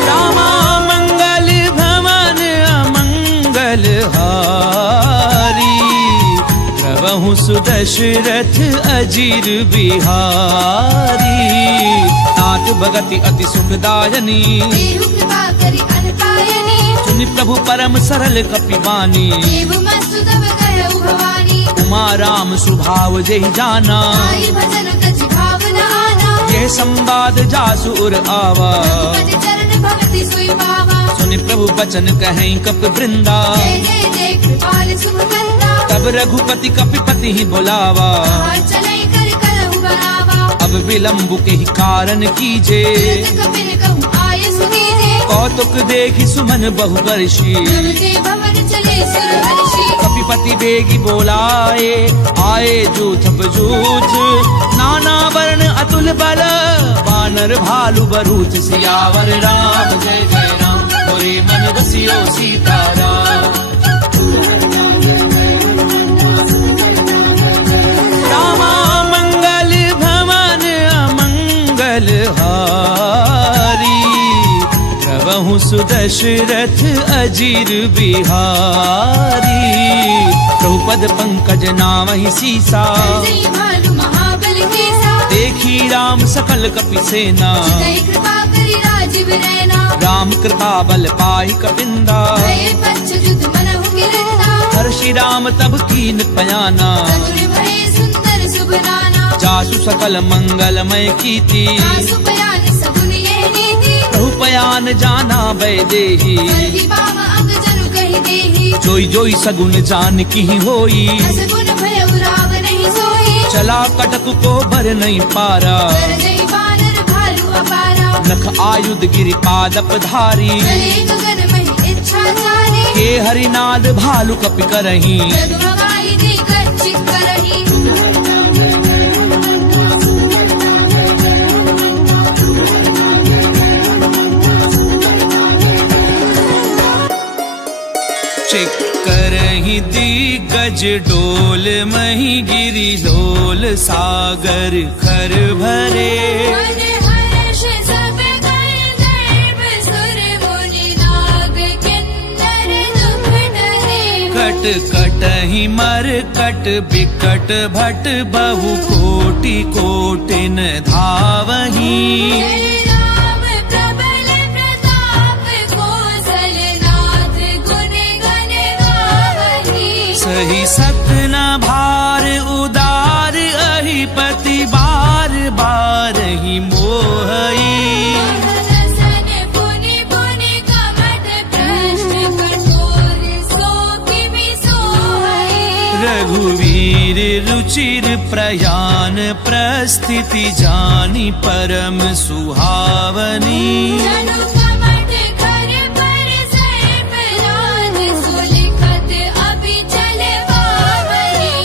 रामा मंगल भवन अमंगल हारी, प्रभु सुदशरथ अजीर बिहारी। नाथ भगति अति सुखदायनी, देहु कृपा करि अनपायनी। सुनि प्रभु परम सरल कपिवानी। देव मस्तु तब कहु भवानी। उमा राम स्वभाव जय जाना, आई भजन कछि भावना आना, यह संवाद जासुर आवा। रघुपति चरण भगति सोई पावा, सुनि प्रभु बचन कहें कपि वृंदा, जय जय जय कृपाल शुभ कंदा। तब रघुपति कपिपति ही बुलावा, कहा चलै कर करहु बरावा, अब विलम्ब के ही कारण कीजे, तुरत कपिन कहूँ आय सुनीजे। कौतुक देखि सुमन बहु वर्षी, जब ते भवन चले सुरहर्षि, कपिपति बेगी बोलाए, आए जूथ बजूथ, नाना वर्ण अतुल बल, वानर भालु बरूथ। सियावर राम जय जय राम, मोरे मन बसियो सीताराम। रामा मंगल भवन अमंगल हारी, प्रभु सुदशरथ अजीर बिहारी। प्रभुपद पंकज नामहि सीसा, जय भालु महाबल केसा। देखी राम सकल कपि सेना, जय कृपा करि राजीव रैना, राम कृपा बल पाई कपिंदा। भय पच्छ जुत मनहु गिरंदा, हर्षि राम तब कीन पयाना, चतुर भय सुंदर शुभ नाना। जासु सकल मंगलमय कीति, आसु पयान सगुन यह नीति, बहुपयान जाना वैदेही। हरि बाम अंग जनु कहि देहि, जोई जोई सगुन जान की होई, असगुन भय उराव नहीं सोई। चला कटक को भर नहीं पारा, कर जय बानर भालु अपारा, नख आयुध गिरि पादप धारी। चले गगन महि इच्छा चारी, के हरिनाद भालु कपि करही, जगमगाई दे गच्छित करहि। करही दिग्गज डोल, मही गिरि डोल, सागर खर भरे। मन हर्ष सब कर दर्प, सुर मुनि नाग किन्नर दुख डरे। कट कटहि मर कट बिकट भट, बहु कोटि कोटिन धावही। जय राम प्रबल प्रताप, कौशलनाथ गुण गण गावही। सही सतना भार उदार, अहिपति बार बार ही मोहई। सन पुनि पुनि कपट भ्रष्ट, कठोर सो किमि सोहई। रघुवीर रुचिर प्रयान, प्रस्थिति जानी परम सुहावनी। जनु कपट कर पर सर्प राज, सुलिखत अभि चल पावनी।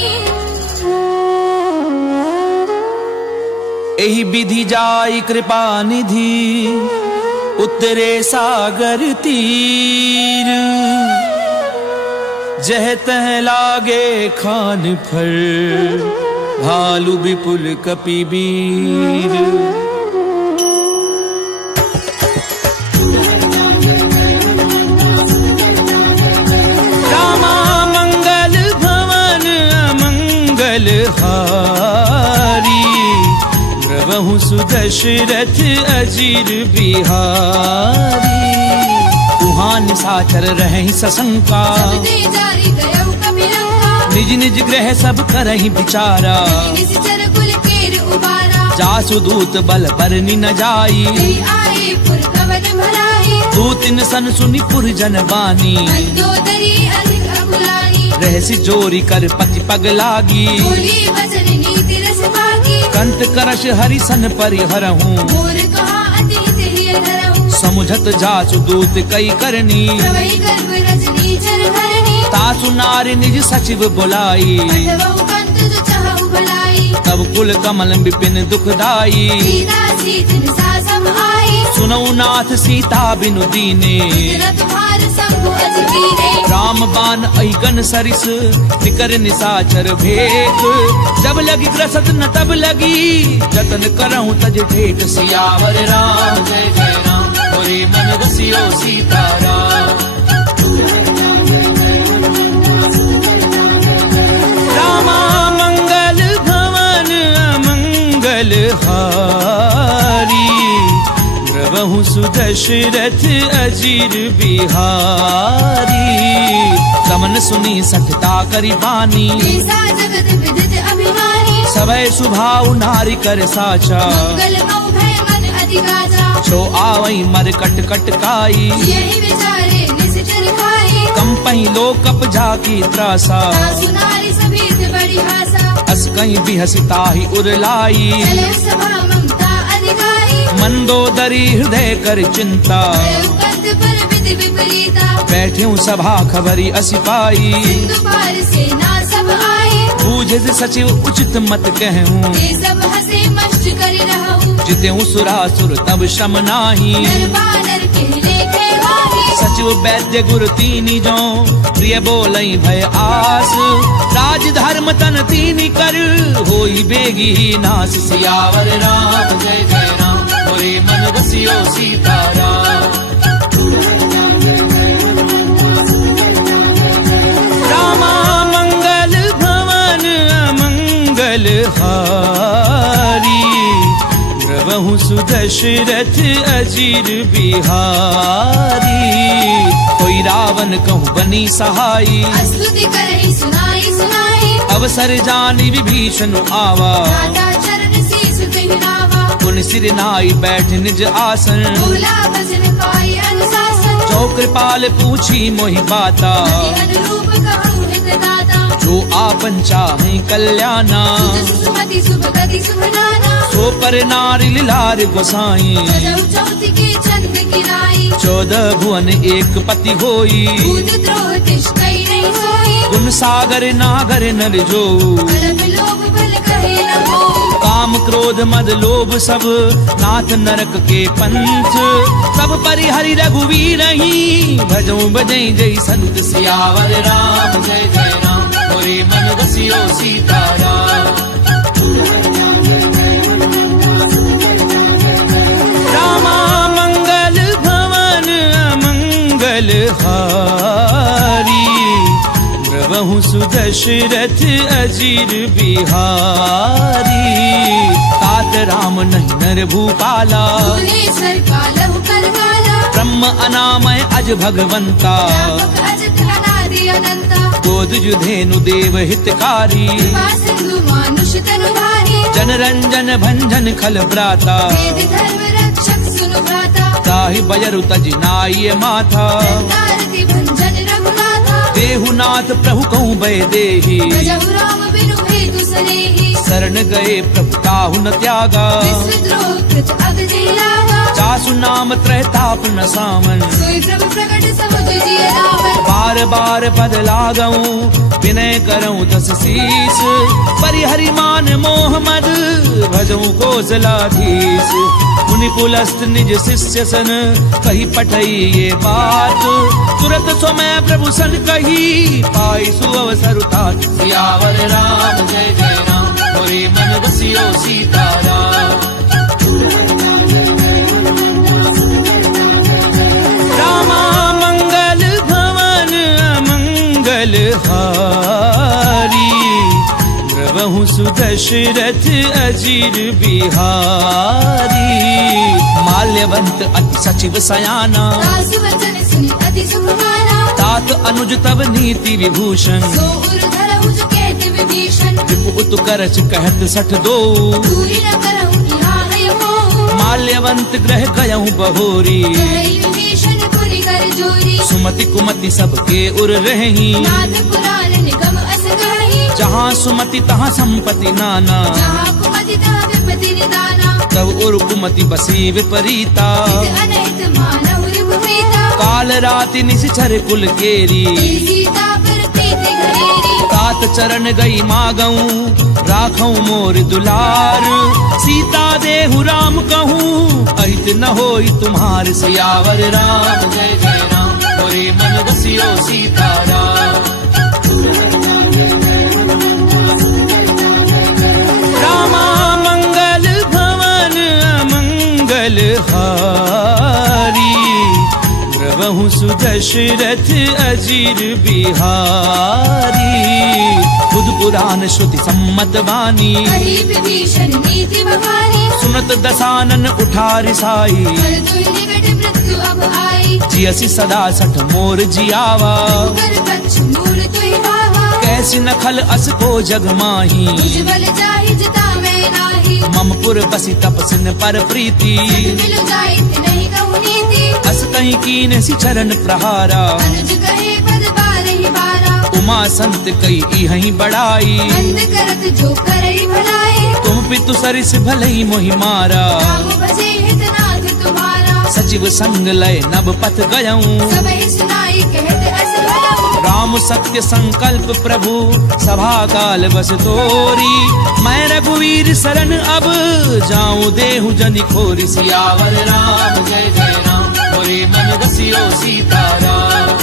एहि विधि जाई कृपा निधि, उतरे सागर तीर। जह तह लागे खान फर, भालु विपुल कपि वीर। रामा मंगल भवन अमंगल हारी, प्रभु सुदशरथ अजीर बिहारी। तुहां निशाचर रहहि सशंका, सब ते जारी गयउ कपिलंका, निज निज ग्रह सब करहि विचारा। निश्चर कुल केर उबारा, जासु दूत बल बरनि न जाई, जय आए पुर कवन भलाई। दूतिन सन सुनि पुर जन बानी, मंदोदरी अधिक अकुलाई। रहसि जोरी कर पति पग लागी। बोली वचन नीति रस भागी, कंत करश हरि सन परिहरहूँ। मोर कहा अति हिय धरहु, समुझत जासु दूत कई करनी। प्रवहि गर्भ रजनी चर धरणी। तासु नारि निज सचिव बुलाई, अथवहु कंत जो चाहु भलाई। तब कुल कमल विपिन दुखदाई। सीता सीत निसा सम आई, सुनऊ नाथ सीता बिनु दीने। तेरा तुम्हार शंभु अजगीरे। राम बाण अहिगन सरिस, निकर निशाचर भेक। जब लगी ग्रसत न तब लगी, जतन करहूँ तज ढेक। सियावर राम जय जय राम, मोरे मन बसियो सीताराम। रामा मंगल भवन अमंगल हारी, द्रवहु सुदशरथ अजीर बिहारी। समन सुनी सठता करी बानी, ऐसा जगत विदित अभिमानी। सवै सुभाव नारी कर साचा, मंगल मऊ भय मन अधिगाचा। छो आवई मर कट कट काई, यही विचारे निश्चर खाई। कंपई लोकप जाकी त्रासा, सासु नारी सभीत बड़ी हासा। अस कहीं भी हसिता ही उरलाई, चले सभा ममता अधिकारी। मंदोदरी हृदय कर चिंता, कंत पर विधि विपरीता। बैठ्यूं सभा खबरी असिपाई, सिंधु पार से ना सब आई। बूझे सचिव उचित मत कहूं, ये सब हंसे मस्त कर रहूं। जितेऊं सुरासुर तब श्रम नाही, नर बानर के लेखे वाही। सचिव वैद्य गुरु तीनी जो, प्रिय बोलई भय आस। राज धर्म तन तीनी कर, होई बेगी ही नास। सियावर राम जय जय राम, मोरे मन बसियो सीताराम। रामा मंगल भवन अमंगल हारी, द्रवहु सुदशरथ अजीर बिहारी। कोई रावण कहूँ बनी सहाई, स्तुति करहि सुनाई सुनाई। अवसर जानी विभीषण आवा, राधा चरण शीस कहरावा। पुन सिर नाई बैठ निज आसन, बोला भजन पाई अनुशासन। जो कृपाल पूछी मोहि बाता, अति अनुरूप कहूँ हित दाता। जो आपन चाहे कल्याणा, सुजस सुमति शुभ गति शुभ नाना। सो पर नारी लार गोसाई। सजौ चौथ के चंद किराई। 14 भुवन एक पति होई, भूत द्रोह तिष्ठई नहीं सोई। गुण सागर नागर नर जो, अलप लोभ बल कहे न हो। काम क्रोध मद लोभ सब, नाथ नरक के पंथ। सब परिहरि रघुवीर ही, भजऊं बजई जय संत। सियावर राम जय जय राम, मोरे मन बसियो सीताराम। रामा मंगल भवन अमंगल हारी, द्रवहु सुदशरथ अजीर बिहारी। तात राम नहीं नर भूपाला, भुवनेश्वर कालहु करकाला। ब्रह्म अनामय अज भगवंता। व्यापक अजत अनादि अनंता। गोद जुधेनु देव हितकारी, कृपा सिंधु मानुष तनु भारी। जन रंजन भंजन खल भ्राता। वेद धर्म रक्षक सुनु भ्राता। ताहि बजरु तज नाई माथा, आरती भंजन रघुनाथा। देहुनाथ प्रभु कहूँ भय देहि, भजहु राम बिनु हेतु सनेहि। शरण गए प्रभु ताहु न त्यागा। विश्व द्रोह कृत अग जय लागा। जासु नाम त्रैताप न सामन, सोई प्रभु प्रकट समुझ जिय रावण। बार बार पद लागऊं, विनय करऊं दस शीस। परिहरि मान मोह मद, भजऊं कौशलाधीश। मुनि पुलस्त निज शिष्य सन, कही पठई ये बात। तुरत समय प्रभु सन कही, पाई सुअवसर तात। सियावर राम जय जय राम, मोरे मन बसियो सीताराम। रामा मंगल भवन अमंगल हारी, द्रवहु सुदशरथ अजीर बिहारी। माल्यवंत अति सचिव सयाना, सासु वचन सुनि अति सुख माना। तात अनुज तब नीति विभूषण, सो उर धरहु जो कहत विभीषण। विपु उत करच कहत 62। दूरी न करहु यहाँ है मोह। माल्यवंत ग्रह गयहु बहोरी, कहई विभीषण पुनि कर जोरी। सुमति कुमति सबके उर रही। नाथ पुराण निगम अस गहि। जहाँ सुमति तहाँ संपत्ति नाना, जहाँ कुमति तहाँ विपति निदाना। तब उर कुमति बसी विपरीता। हित अनहित मानहु रिपुप्रीता। काल राति निशिचर कुल केरी, सीता पर प्रीत घरेरी। तात चरण गई मागऊं, राखऊं मोर दुलार। सीता देहु राम कहूँ, अहित न होई तुम्हार। सियावर राम जय जय राम, मोरे मन बसियो सीताराम। रामा मंगल भवन अमंगल हारी, द्रवहु सुदशरथ अजीर बिहारी। बुध पुराण श्रुति सम्मत वाणी कही विभीषण नीति बखानी सुनत दसानन उठा रिसाई कर दुई निकट मृत्यु अब आई जियसि सदा सठ मोर जियावा कर बच्च मूल तुई भावा कैसी नखल अस को जग माही उज्ज्वल जाहि जिता मैं नाही ममपुर बसी तपसिन पर प्रीति मिल जाए नहीं कहूँ नीति अस कहीं कीन सी चरण प्रहारा अनुज कहे पद बारहि बारा उमा संत कई इहहीं बड़ाई बंद करत जो करई भलाई तुम पितु सरिस भलई मोहि मारा राम भजे हितनाथ तुम्हारा सचिव संग लय नभ पथ गयऊं सबहि सुनाई कहत अस भयऊ राम सत्य संकल्प प्रभु सभा काल बस तोरी मैं रघुवीर शरण अब जाऊं देहु जनि खोरी सियावर राम जय जय राम मोरे मन बसियो सीताराम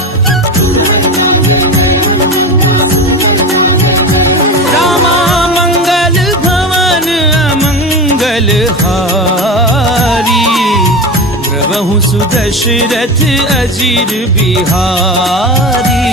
रामा मंगल भवन अमंगल हारी द्रवहु सुदशरथ अजीर बिहारी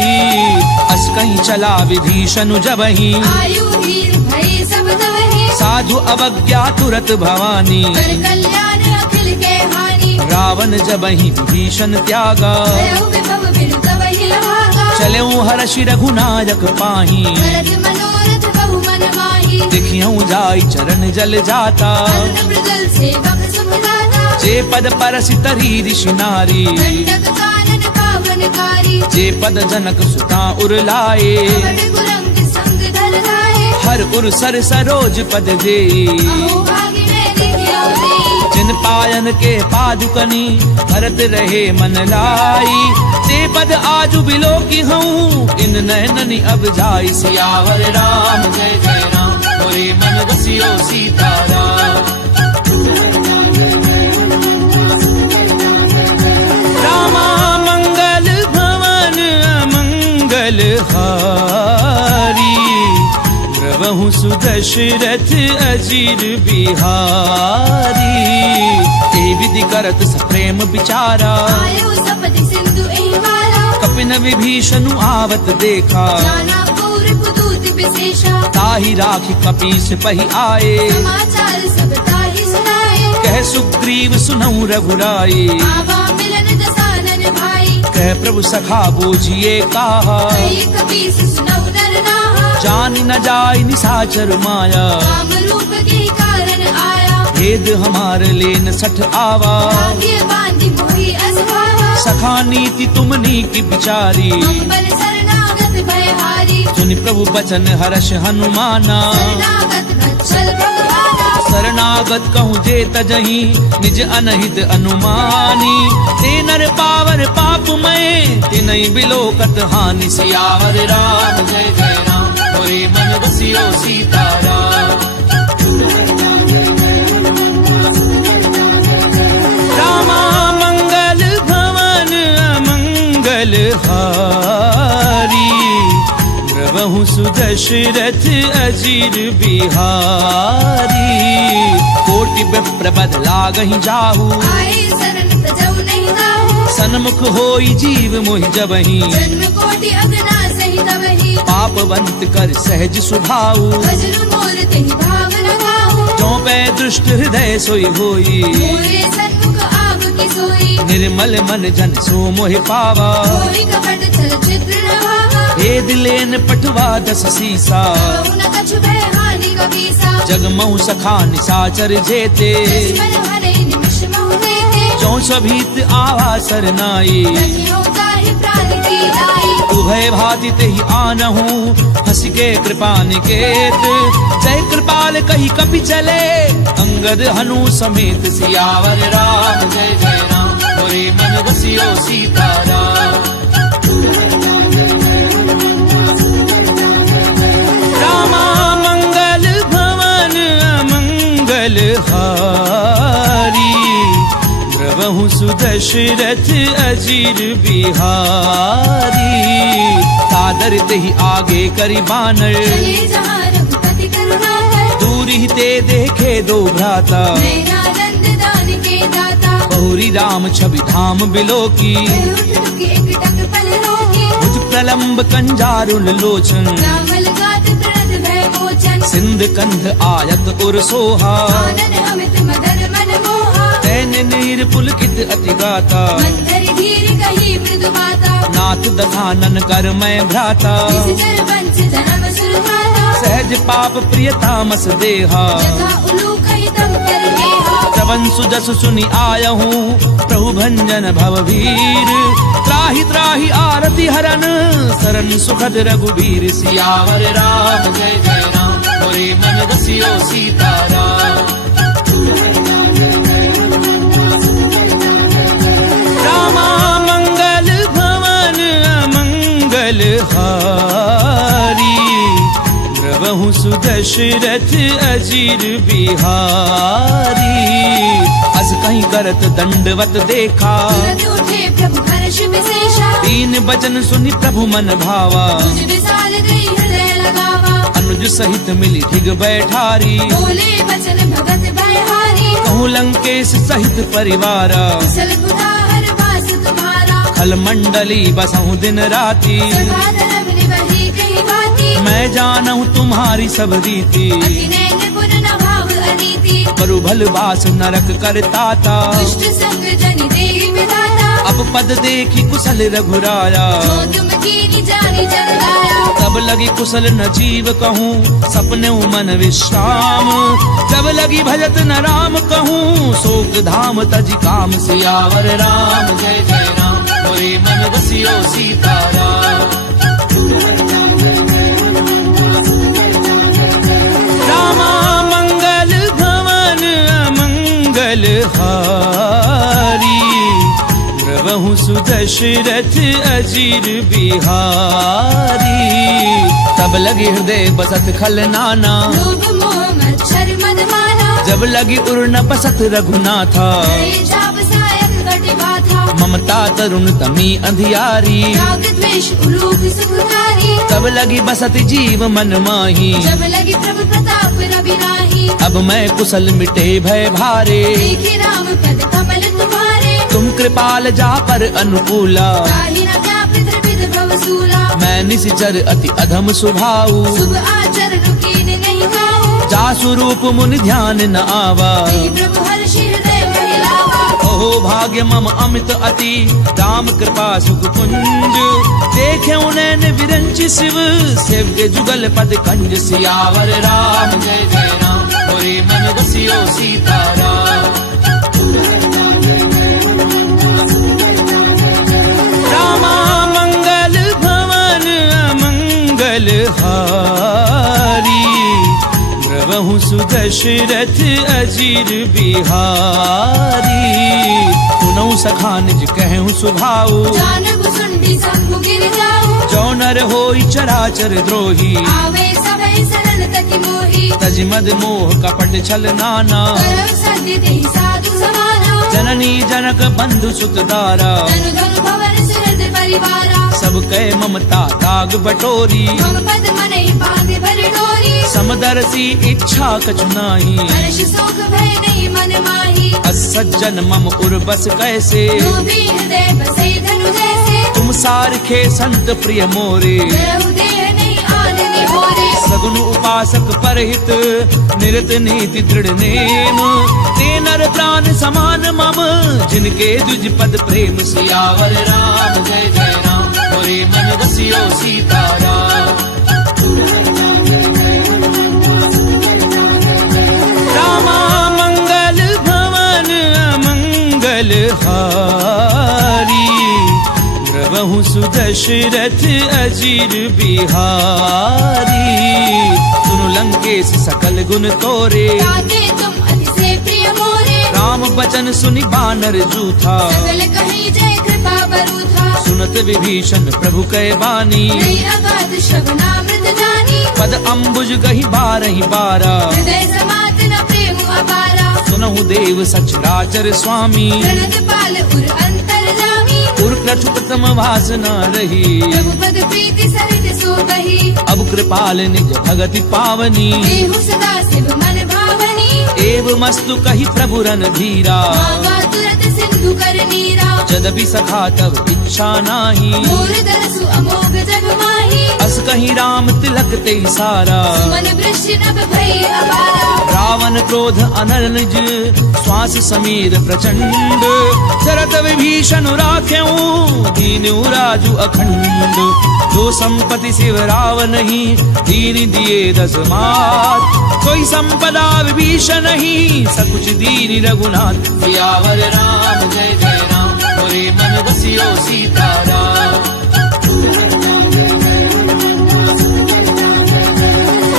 अस कहीं चला विभीषण जबहि आयु वीर भई सब तवहि साधु अवज्ञा तुरत भवानी कर कल्याण अखिल के हानि रावण जबहि विभीषण त्यागा भयउ विभव बिनु तवहि लभागा चलऊं हर्षि रघुनायक पाही भरत मनोरथ बहु मन माही देखियऊं जाई चरण जल जाता अरुण मृगल सेवक सुखदाता जे पद परसि तरी ऋषि नारी दंडक कानन पावनकारी जे पद जनक सुता उर लाए कपट कुरंग संग धर धाये हर उर सर सरोज पद जे अहो भागी मैं देखियो रे जिन पायन के पादुकनी भरत रहे मन लाई ते पद आजु बिलो की हूँ इन नैननी अब जाई सियावर राम जय जय राम मोरे मन बसियो सीताराम रामा मंगल भवन अमंगल हारी द्रवहु सुदशरथ अजीर बिहारी ए विधि करत सप्रेम विचारा आयो सपति सिंधु एवारा कपिन विभीषणु आवत देखा जाना पूर कुदूत विशेषा ताहि राखी कपीस पहि आए समाचार सब ताहि सुनाए कह सुग्रीव सुनऊ रघुराई आवा मिलन दसानन भाई कह प्रभु सखा बूझिए कहा कही कपीस सुनऊ नर नाहा जान न जाय निसाचर माया राम रूप के कारण आया भेद हमार लेन सठ आवा भाग्य बांधि मोहि असभावा सखा नीति तुमनी की बिचारी अम्बर शरणागत भयहारी सुनि प्रभु बचन हर्ष हनुमाना शरणागत बच्चल भगवाना शरणागत कहूँ जे तजहि निज अनहित अनुमानी ते नर पावर पाप मैं तिनहि बिलोकत हानि सियावर राम जय जय राम मोरे मन बसियो सीताराम रामा मंगल भवन अमंगल हारी द्रवहु सुदशरथ अजीर बिहारी कोटि विप्र बद लागहि जाहू आए शरण तजौ नहीं गाहू सन्मुख होई जीव मोहि जबहि जन्म कोटि अगना सहित वही पापवंत कर सहज सुभाऊ वज्र मोर तहि भाव न गाहू जो पै दृष्ट हृदय सोई होई मोरे सन्मुख आव की सोई निर्मल मन जन सो मोहि पावा कोई कपट छल चित्र न भावा भेद लेन पटवा दस सीसा कहु न कछु भय हानि कपीसा जगमऊ सखा निसाचर जेते दुश्मन हरे निमिष महु देते जो सभीत आवा सरनाई रखियो ताहि प्राण की लाई उभय भाति तेहि आनहु हंस के कृपा निकेत जय कृपाल कही कपि चले अंगद हनु समेत सियावर राम जय जय राम मोरे मन बसियो सीताराम रामा मंगल भवन अमंगल हारी द्रवहु सुदशरथ अजीर बिहारी सादर तेहि आगे करि बानर चले जहाँ रघुपति करुणा कर दूरी ते देखे दो भ्राता नैनानंद दान के दाता बहुरी राम छवि धाम बिलो की उठ टुक एक टक पल रोकी भुज प्रलंब कंजारुल लोचन रामल गात प्रणत सिंध कंध आयत उर सोहा आनन अमित मदन मन मोहा तैन नीर पुलकित अति गाता मंदर धीर कही मृदु माता नाथ दधानन कर मैं भ्राता निश्चर वंश जन्म सुरधारा सहज पाप प्रिय तामस देहा यथा उलूक हितम कर नेहा श्रवण सुजस सुनि आयहूँ प्रभु भंजन भव वीर त्राहि त्राहि आरति हरन सरन सुखद रघुबीर सियावर राम जय जय राम मोरे मन रसियो सीताराम रामा मंगल भवन अमंगल हारी द्रवहु सुदशरथ अजीर बिहारी अस कहीं करत दंडवत देखा तुरंत उठे प्रभु हर्ष विशेषा दीन बचन सुनि प्रभु मन भावा तुझ विशाल गई हृदय लगावा अनुज सहित मिली ढिग बैठारी बोले बचन भगत भयहारी कहूँ लंकेश सहित परिवारा कुशल पुराहर वास तुम्हारा खल मंडली बसहूँ दिन राती सदा धर्म निवही कही बाती मैं जानहूँ तुम्हारी सब रीति अति नैन पुर न भाव अनीति करु भल बास नरक करताता दुष्ट संग जनि देहि विधाता अब पद देखी कुशल रघुराया जो तुम कीनी जानी जन गाया तब लगी कुशल न जीव कहूँ सपने मन विश्राम जब लगी भजत न राम कहूँ शोक धाम तज काम सियावर राम जय जय राम मोरे मन बसियो सीताराम रामा मंगल भवन अमंगल हारी द्रवहु सुदशरथ अजीर बिहारी तब लगी हृदय बसत खल नाना लोभ मोह मच्छर मद माना जब लगी उर न बसत रघुनाथा हरे चाप सायक घट बाधा ममता तरुण तमी अंधियारी राग द्वेष उलूक सुखकारी तब लगी बसत जीव मन माही जब लगी प्रभु प्रताप रवि राही अब मैं कुशल मिटे भय भारे देखे राम पद कमल तुम्हारे तुम कृपाल जा पर अनुकूला ताहि न क्या पितृविद भवसूला मैं निश्चर अति अधम सुभाऊ शुभ आचरण कीन नहीं खाऊ जासु रूप मुनि ध्यान न आवा तेहि प्रभु हर्ष हृदय महिलावा ओहो भाग्य मम अमित अति राम कृपा सुख कुंज देखे उनैन विरंचि शिव सेव्य जुगल पद कंज सियावर राम जय जय राम मोरे मन बसियो सीताराम रामा मंगल भवन अमंगल हारी द्रवहु सुदशरथ अजीर बिहारी सुनऊ सखा निज कहूँ सुभाऊ जानब सुंडी शंभु गिर जाऊ जो नर होई चराचर द्रोही आवे सभय सरल तकी मोही तज मद मोह कपट छल नाना करव सद्य देहि साधु समाना जननी जनक बंधु सुत दारा धनु धनु भवन सुरद परिवारा सब कह ममता ताग बटोरी मम पद मनहि बांधे भर डोरी समदर्शी इच्छा कछु नाही हर्ष शोक भय नहीं मन माही असज्जन मम उर बस कैसे लोभी हृदय बसे धनु जैसे तुम सारखे संत प्रिय मोरे रहु देह नहीं आननि होरे सगुन उपासक परहित निरत नीति दृढ़ नेम ते नर प्राण समान मम जिनके दुज पद प्रेम सियावर राम जय जय राम मोरे मन बसियो सीताराम रामा मंगल भवन अमंगल हारी द्रवहु सुदशरथ अजीर बिहारी सुनु लंकेश सकल गुण तोरे ताके तुम अति से प्रिय मोरे राम बचन सुनि बानर जूथा सकल कहीं जय कृपा बरूथा सुनत विभीषण प्रभु कै बानी नहीं अगाध श्रवणामृत जानी पद अम्बुज गही बारहि बारा हृदय समात न प्रेम अपारा सुनहु देव सचराचर स्वामी प्रणत पाल उर अंतर जामी उर प्रथुतम वासना रही प्रभु पद प्रीति सरित सो कही अब कृपाल निज भगति पावनी देहु सदा शिव मन भावनी एव मस्तु कही प्रभु रन धीरा मांगा तुरत सिंधु कर नीरा जदपि सखा तब इच्छा नाही मोर दरसु अमोघ जग माही अस कहीं राम तिलक ते सारा मन वृष्टि नभ भई अपारा रावण क्रोध अनरज श्वास समीर प्रचंड शरत विभीषण राख्यऊ दीन राजू अखंड जो संपत्ति शिव रावण ही दीन दिए 10 मात कोई संपदा विभीषण ही सकुच दीन रघुनाथ सियावर राम जय जय राम मोरे मन बसियो सीताराम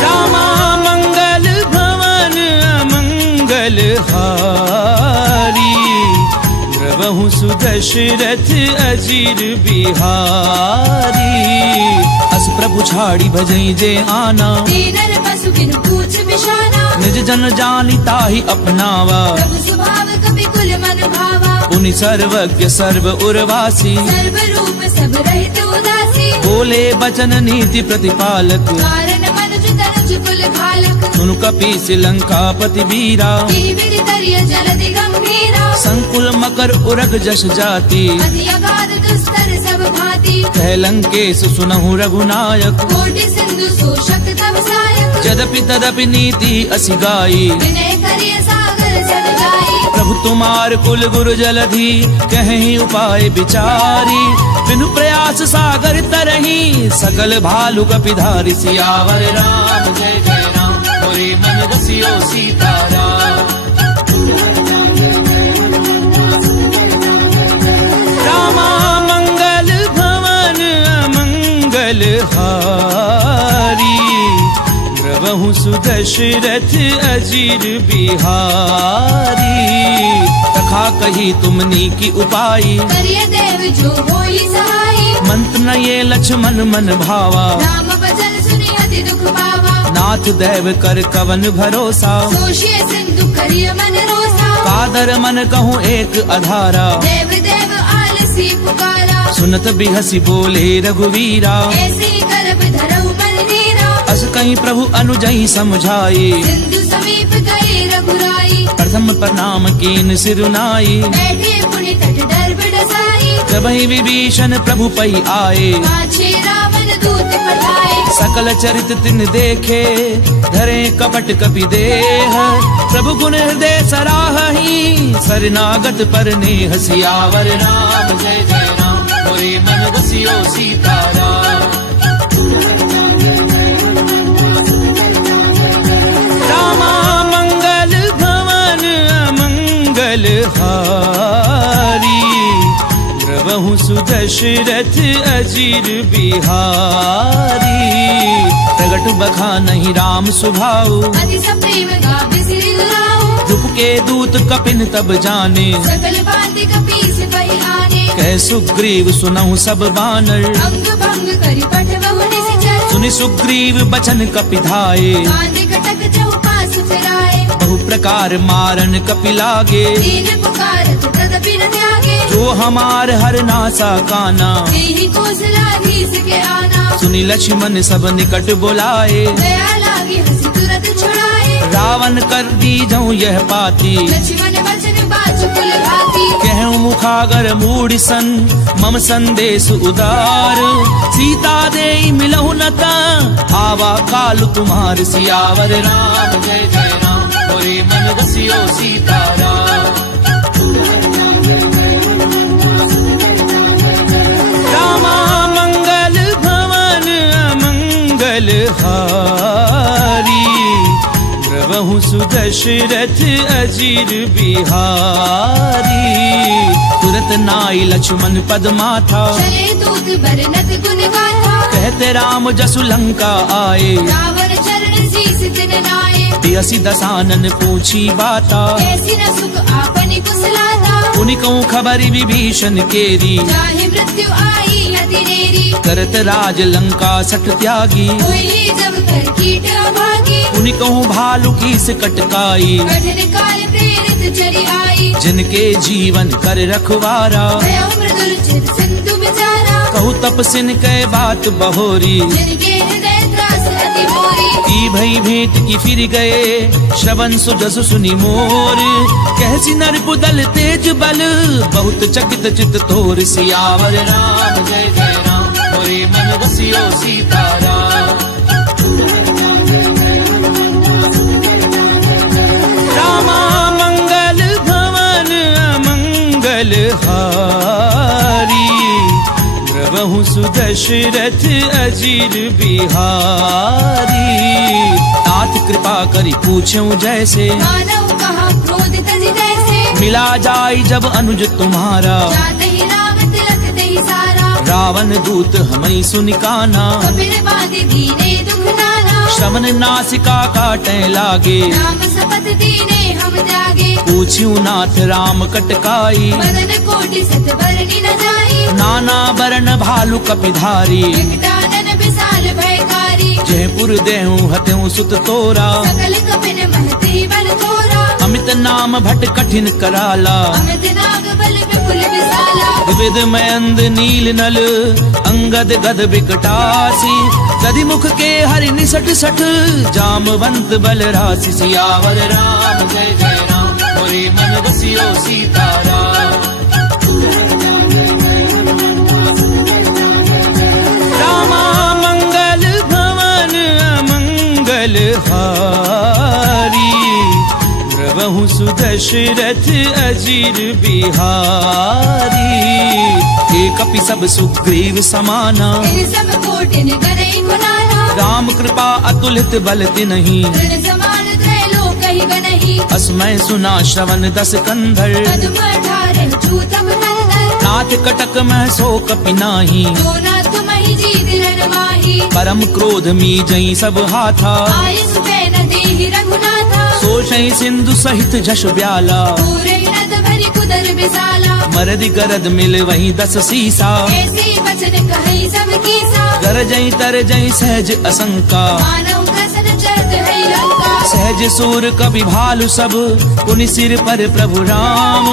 रामा मंगल भवन अमंगल हारी द्रवहु सुदशरथ अजीर बिहारी अस प्रभु छाड़ी भजई जे आना दीनर पशु बिन पूछ बिशाना निज जन जानी ताहि अपनावा प्रभु स्वभाव कपि कुल मन भावा पुनि सर्वज्ञ सर्व उर्वासी सर्व रूप सब रहित उदासी बोले बचन नीति प्रतिपालक कारण मनुज तनुज कुल घालक सुनु कपीस लंकापति वीरा विधि करिय जलधि गंभीरा संकुल मकर उरग जस जाति अति अगाध दुस्तर सब भांति कह लंकेश सुनहु रघुनायक कोटि सिंधु शोषक तव सायक यद्यपि तदपि नीति असि गाई विनय करिय सागर जन जाई प्रभु तुम्हार कुल गुरु जलधि कहीं उपाय विचारी बिनु प्रयास सागर तरही सकल भालु कपिधारी सियावर राम जय जय राम मोरे मन बसियो सीताराम रामा मंगल भवन अमंगल हारी द्रवहु सुदशरथ अजीर बिहारी तथा कही तुमनी की उपाई करिय देव जो होई सहाई मंत्र न ये लक्ष्मण मन भावा नाम भजन सुनि अति दुख पावा नाथ देव कर कवन भरोसा सोशिय सिंधु करिय मन रोसा कादर मन कहूँ एक अधारा देव देव आलसी पुकारा सुनत बिहसी बोले रघुवीरा ऐसी करब धरऊ मन नीरा अस कहीं प्रभु अनुजई समझाई सिंधु समीप गए रघुराई प्रथम प्रणाम कीन सिरुनाई बैठे पुनि तट डर बडसाई जब ही विभीषण प्रभु पई आए पाछे रावण दूत पठाए सकल चरित तिन देखे धरे कपट कपि देह प्रभु गुण हृदय सराहही सरनागत पर नेह सियावर राम जय जय राम मोरे मन बसियो सीताराम रामा मंगल भवन अमंगल हारी द्रवहु सुदशरथ अजीर बिहारी प्रगट बखा नहीं राम सुभाऊ अति सप्रेम गावे सिरि दुलाऊ रूप के दूत कपिन तब जाने सकल बाति कपीस पई आने कह सुग्रीव सुनहु सब बानर अंग भंग करि पठवहु निश्चर सुनि सुग्रीव बचन कपिधाये कांद कटक चौपास फिराए बहु प्रकार मारन कपि लागे दीन पुकारत तदपि न त्यागे जो हमार हर नासा काना देहि कौशलाधीश के आना सुनि लक्ष्मण सब निकट बुलाए दया लागे हंसी तुरत छुड़ाए रावण कर दी जाऊं यह पाती लक्ष्मण वचन बाजु कुल भाती कहूँ मुखागर मूढ़ सन मम संदेश उदार सीता दे मिलहु नता आवा काल तुम्हार सियावर राम जय जय राम मोरे मन बसियो सीताराम रामा मंगल भवन अमंगल हारी द्रवहु सुदशरथ अजीर बिहारी तुरत नाई लक्ष्मण पद माथा चले दूत बरनत गुण गाथा कहते राम जसु लंका आए रावण चरण शीस दिन नाए तियसी दसानन पूछी बाता ऐसी न सुख आपनि कुशलाता उनि कहूँ खबरी विभीषण केरी चाहे मृत्यु आई अति नेरी करत राज लंका सठ त्यागी कोई जब कर कीट अभागी उनि कहूँ भालू की से कटकाई कठिन काल प्रेरित चली आई जिनके जीवन कर रखवारा भय मृदुल चित सिंधु बिचारा कहू तपसिन कै बात बहोरी जिनके हृदय त्रास अति मोरी की भई भेंट की फिर गए श्रवण सुजस सुनि मोर कहसी नर कुदल तेज बल बहुत चकित चित तोर सियावर राम जय जय राम मोरे मन बसियो सीताराम। रामा मंगल भवन अमंगल हारी, द्रवहु सुदशरथ अजीर बिहारी। नाथ कृपा करी पूछूं जैसे, मानव कहा क्रोध तज जैसे। मिला जाय जब अनुज तुम्हारा, जाते ही राम तिलक दही सारा। रावण दूत हमई सुनिकाना, कपिल बाधि दीने दुख नाना। श्रवण नासिका काटे लागे, राम शपथ दीने हम जागे। पूछ्યું नाथ राम कटकाई, मदन कोटि सत बरनी न जाई। नाना बरन भालु कपिधारी। विकटानन विशाल भयकारी, जयपुर देहूं हत्यूं सुत तोरा, सकल कपिन महती बल थोरा। अमित नाम भट कठिन कराला, अमित नाग बल विपुल विशाला। विविध मयंद नील नल अंगद गद बिकटासी। गदि मुख के हरि निसट सठ, जामवंत बल राशि। सियावर राम जय जय राम, मोरे मन बसियो सीताराम। रामा मंगल भवन अमंगल हारी, द्रवहु सुदशरथ अजीर बिहारी। हे कपि सब सुग्रीव समाना, इन सब कोटिन करई गुनाना। राम कृपा अतुलित बल तिन्हि, तृण समान त्रैलोक ही गनहि। अस्मै सुना श्रवण दस कंधर, पद्म अठारह चूतम नंदन। नाथ कटक मह सो कपि नाही, दो नाथ महि जीत रन माही। परम क्रोध मी जई सब हाथा, आयुष पैन देहि रघुनाथा। सोषई सिंधु सहित जश ब्याला, पूरे नद भरि कुदर विशाला। मरदि गरद मिल वही दस सीसा, ऐसी वचन कहई सब कीसा। गरजई तरजई सहज असंका, मानव कसन चरत है लंका। सहज सूर कवि भालु सब, पुनि सिर पर प्रभु राम।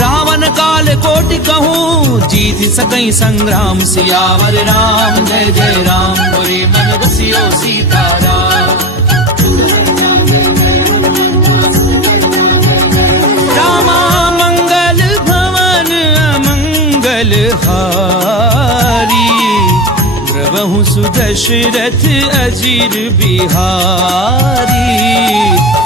रावण काल कोटि कहूँ, जीत सकई संग्राम। सियावर राम जय जय राम, मोरे मन बसियो सीताराम। रामा मंगल भवन अमंगल हारी, द्रवहु सुदशरथ अजीर बिहारी।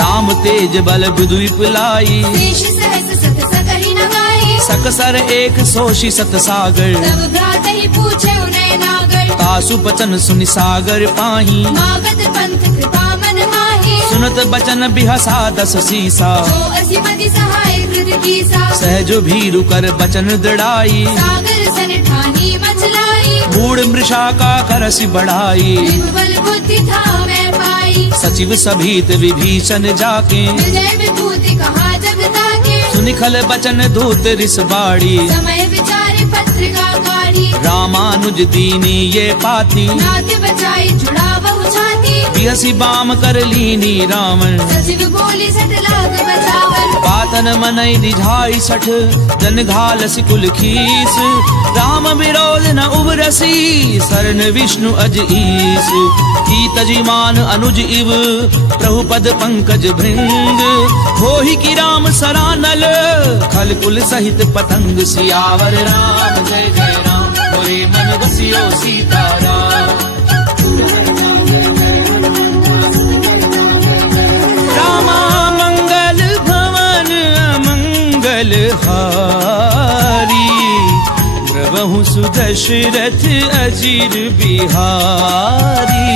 ताम तेज बल विदुप लाई, शेष सहस सत सकहि न गाई। सकसर एक सोषि सत सागर, तब भ्रातहि पूछे उनय नागर। तासु बचन सुनि सागर पाही, मागत पंथ कृपा मन माही। सुनत बचन बिहसा दस सीसा, जो असिमति सहाय कृत कीसा। सहज भीरु कर बचन दृढ़ाई, सागर सन ठानी मचलाई। मूढ़ मृषा का करसि बढ़ाई। बल बुद्धि था मैं पाई, सचिव सभीत विभीषण जाके, विजय विभूति कहा जगता के। सुनिखल बचन दूत रिस बाड़ी, समय विचारे पत्रिका काढ़ी। रामानुज दीनी ये पाती, नाथ बचाई जुड़ा बहु छाती। बिहसी बाम कर लीनी रावण, सचिव बोली सट लाग बचावन। पातन मनई निझाई सठ, जन घाल सिकुल खीस। राम विरोध न उबरसी, शरण विष्णु अज ईस। की तजिमान अनुज इव, प्रभु पद पंकज भृंग। होहि की राम सरानल, खल कुल सहित पतंग। सियावर राम जय जय राम, मोरे मन बसियो सीताराम। रामा मंगल भवन अमंगल हारी, द्रवहु सुदशरथ अजीर बिहारी।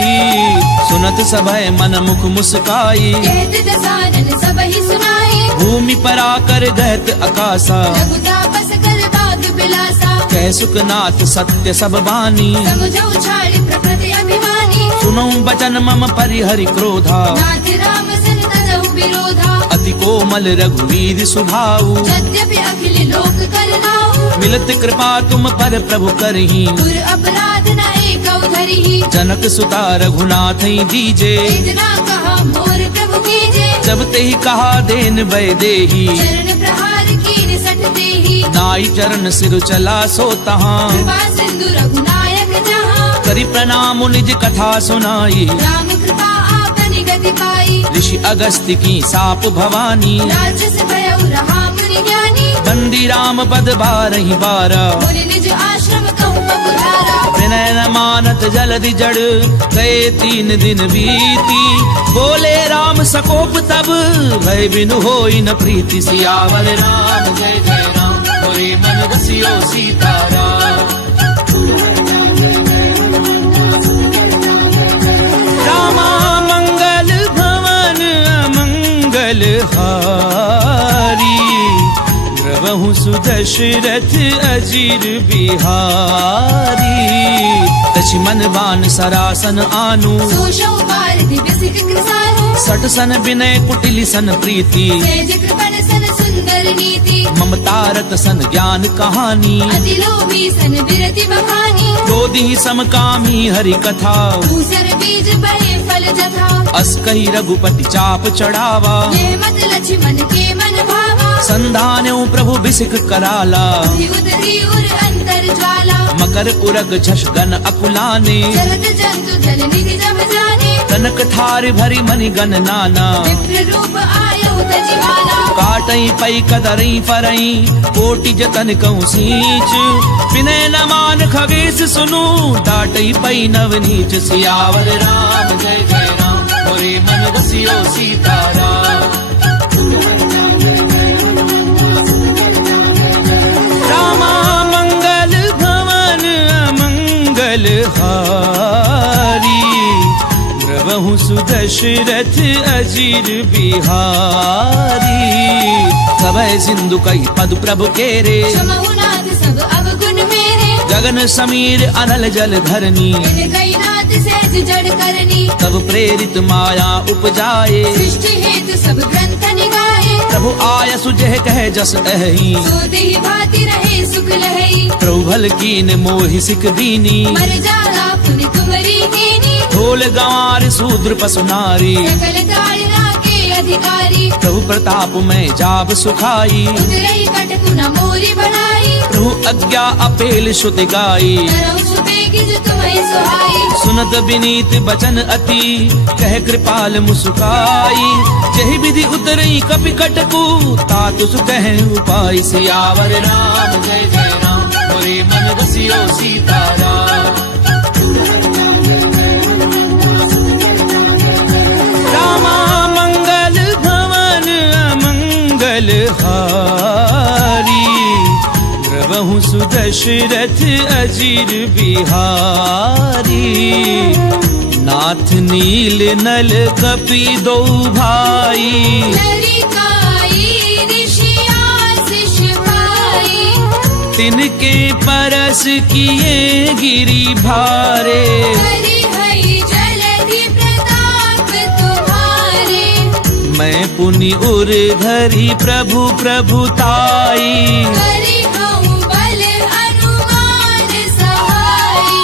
सुनत सभय मन मुख मुस्काई, कहत दसानन सबहि सुनाई। भूमि पर आकर गहत अकासा, रघुतापस कर बात बिलासा। कह सुखनाथ सत्य सब बानी, समझो छाड़ी प्रकृति अभिमानी। सुनो बचन मम परिहरि क्रोधा, नाथ राम सन तजहु विरोधा। अति कोमल रघुवीर सुभाऊ, यद्यपि अखिल लोक करनाऊ। मिलत कृपा तुम पर प्रभु करही, दुर अपराध न एकौ धरिहि। जनक सुता रघुनाथ दीजे, इतना कहा मोर प्रभु कीजे। जब ते ही कहा देन वै देही, चरण प्रहार कीन सठ देहि। नाई चरण सिर चला सो तहाँ, कृपा सिंधु रघुनायक जहाँ। करि प्रणाम निज कथा सुनाई, राम कृपा आपनि गति पाई। ऋषि अगस्त्य की साप भवानी, राजस भयउ रहा मुनि ज्ञानी। बंदी राम पद बारहि बारा, मुनि निज आश्रम कहु पपुधारा। प्रण विनय न मानत जलधि जड़, गए 3 दिन बीती। बोले राम सकोप तब, भय बिनु होई न प्रीति। सियावर राम जय जय राम, मोरे मन रसियो सीताराम। रामा मंगल भवन अमंगल हारी, द्रवहु सुदशरथ अजीर बिहारी। लक्ष्मण बान सरासन आनु, सोशौ भारती व्यसिक कृसानु। सट सन विनय कुटिल सन प्रीति, सेज कृपण सन सुंदर नीति। ममता रत सन ज्ञान कहानी, अति लोभी सन विरति बखानी। क्रोधी समकामी हरि कथा, दूसर बीज बड़े फल जथा। अस कही रघुपति चाप चढ़ावा, ये मत लक्ष्मण के मन भावा। संधान्यो प्रभु बिसिक कराला, उदरी उर अंतर ज्वाला। मकर उरग झष गन अकुलाने, जलद जंतु जल निधि जब जाने। कनक थार भरी मनि गन नाना, विप्र रूप आयो तजिवाला। काटई पई कदरई फरई, कोटि जतन कहूँ सींच। विनय न मान खगेश सुनु, डाटई पई नवनीच। सियावर राम जय जय राम, मोरे मन रसियो सीताराम। रामा मंगल भवन अमंगल हारी, द्रवहु सुदशरथ अजीर बिहारी। सबय सिंधु कई पद प्रभु केरे, क्षमहु नाथ सब अवगुण मेरे। गगन समीर अनल जल धरनी, इन कई नाथ सहज जड़ करनी। तब प्रेरित माया उपजाए, सृष्टि हेतु सब ग्रंथ निगाहे। प्रभु आय सुजह कह जस अहि, सो देहि भांति रहे सुख लहई। प्रभु भल कीन मोहि सिख दीनी, मर जाला पुनि तुमरी कीनी। ढोल गंवार शूद्र पशु नारी, सकल ताड़ना के अधिकारी। प्रभु प्रताप में जाब सुखाई, उतरई कटकु न मोरी बढ़ाई। प्रभु आज्ञा अपेल श्रुत गाई, तरौ सुबेगी जो तुम्हें सुहाई। सुनत विनीत बचन अति, कह कृपाल मुस्काई। जहि विधि उतरई कपि कटकु, तातु सुकह उपाय। सियावर राम जय जय राम, मोरे मन रसियो सीताराम। रामा मंगल भवन अमंगल हारी, द्रवहु सुदशरथ अजीर बिहारी। नाथ नील नल कपि दो भाई, लरिकाई ऋषि आशीष पाई। तिनके परस किए गिरि भारे, हरि हरि जलधि प्रताप तुम्हारे। मैं पुनि उर धरि प्रभु प्रभुताई। हरि हऊँ बल अनुमान सहाई।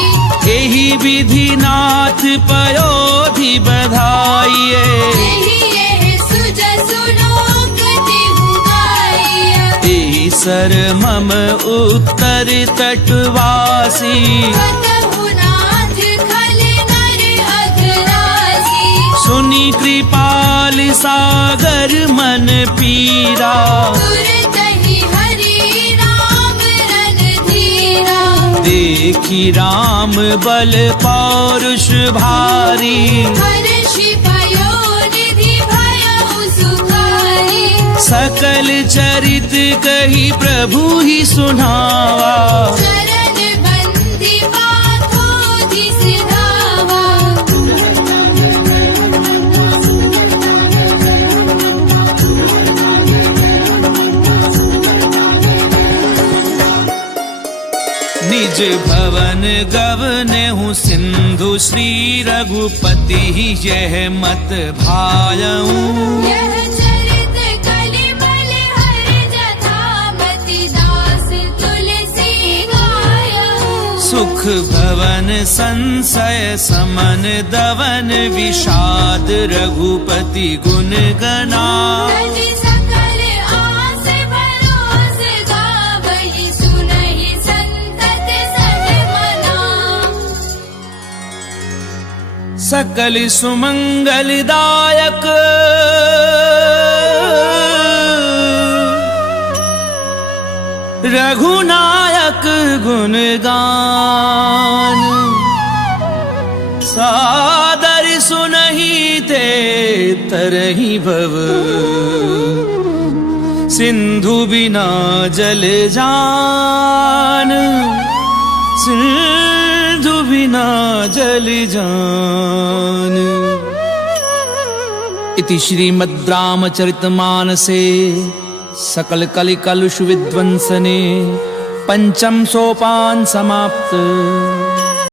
एहि विधि नाथ पयोधि बधाइए, यही यह सुजसु लोक तिहु गाइया। एहि सर मम उत्तर तटवासी। कतहु नाथ खल नर अघरासी। सुनि कृपाल सागर मन पीरा, तुरतहि हरि राम रणधीरा। देखी राम बल पौरुष भारी। हर्षि पयोनिधि भयउ सुखारी। सकल चरित कही प्रभु ही सुनावा, चरण बंदी पाथोधि सिधावा। निज भवन गवनेहु सिंधु, श्री रघुपति यह मत भायऊं। यह चरित कलिमल हर जथामति, दास तुलसी गायऊ। सुख भवन संशय समन दवन, विषाद रघुपति गुण गना। तज सकल आस भरोस गावहि, सुनहि संतत सन्मना। सकल सुमंगलदायक, रघुनायक गुणगान। सादर सुनहि ते तरहि भव सिंधु बिना जल जान सिंधु बिना जल जान। इति श्रीमद् रामचरितमानसे सकल कलि कलुष विध्वंसने पंचम सोपान समाप्त।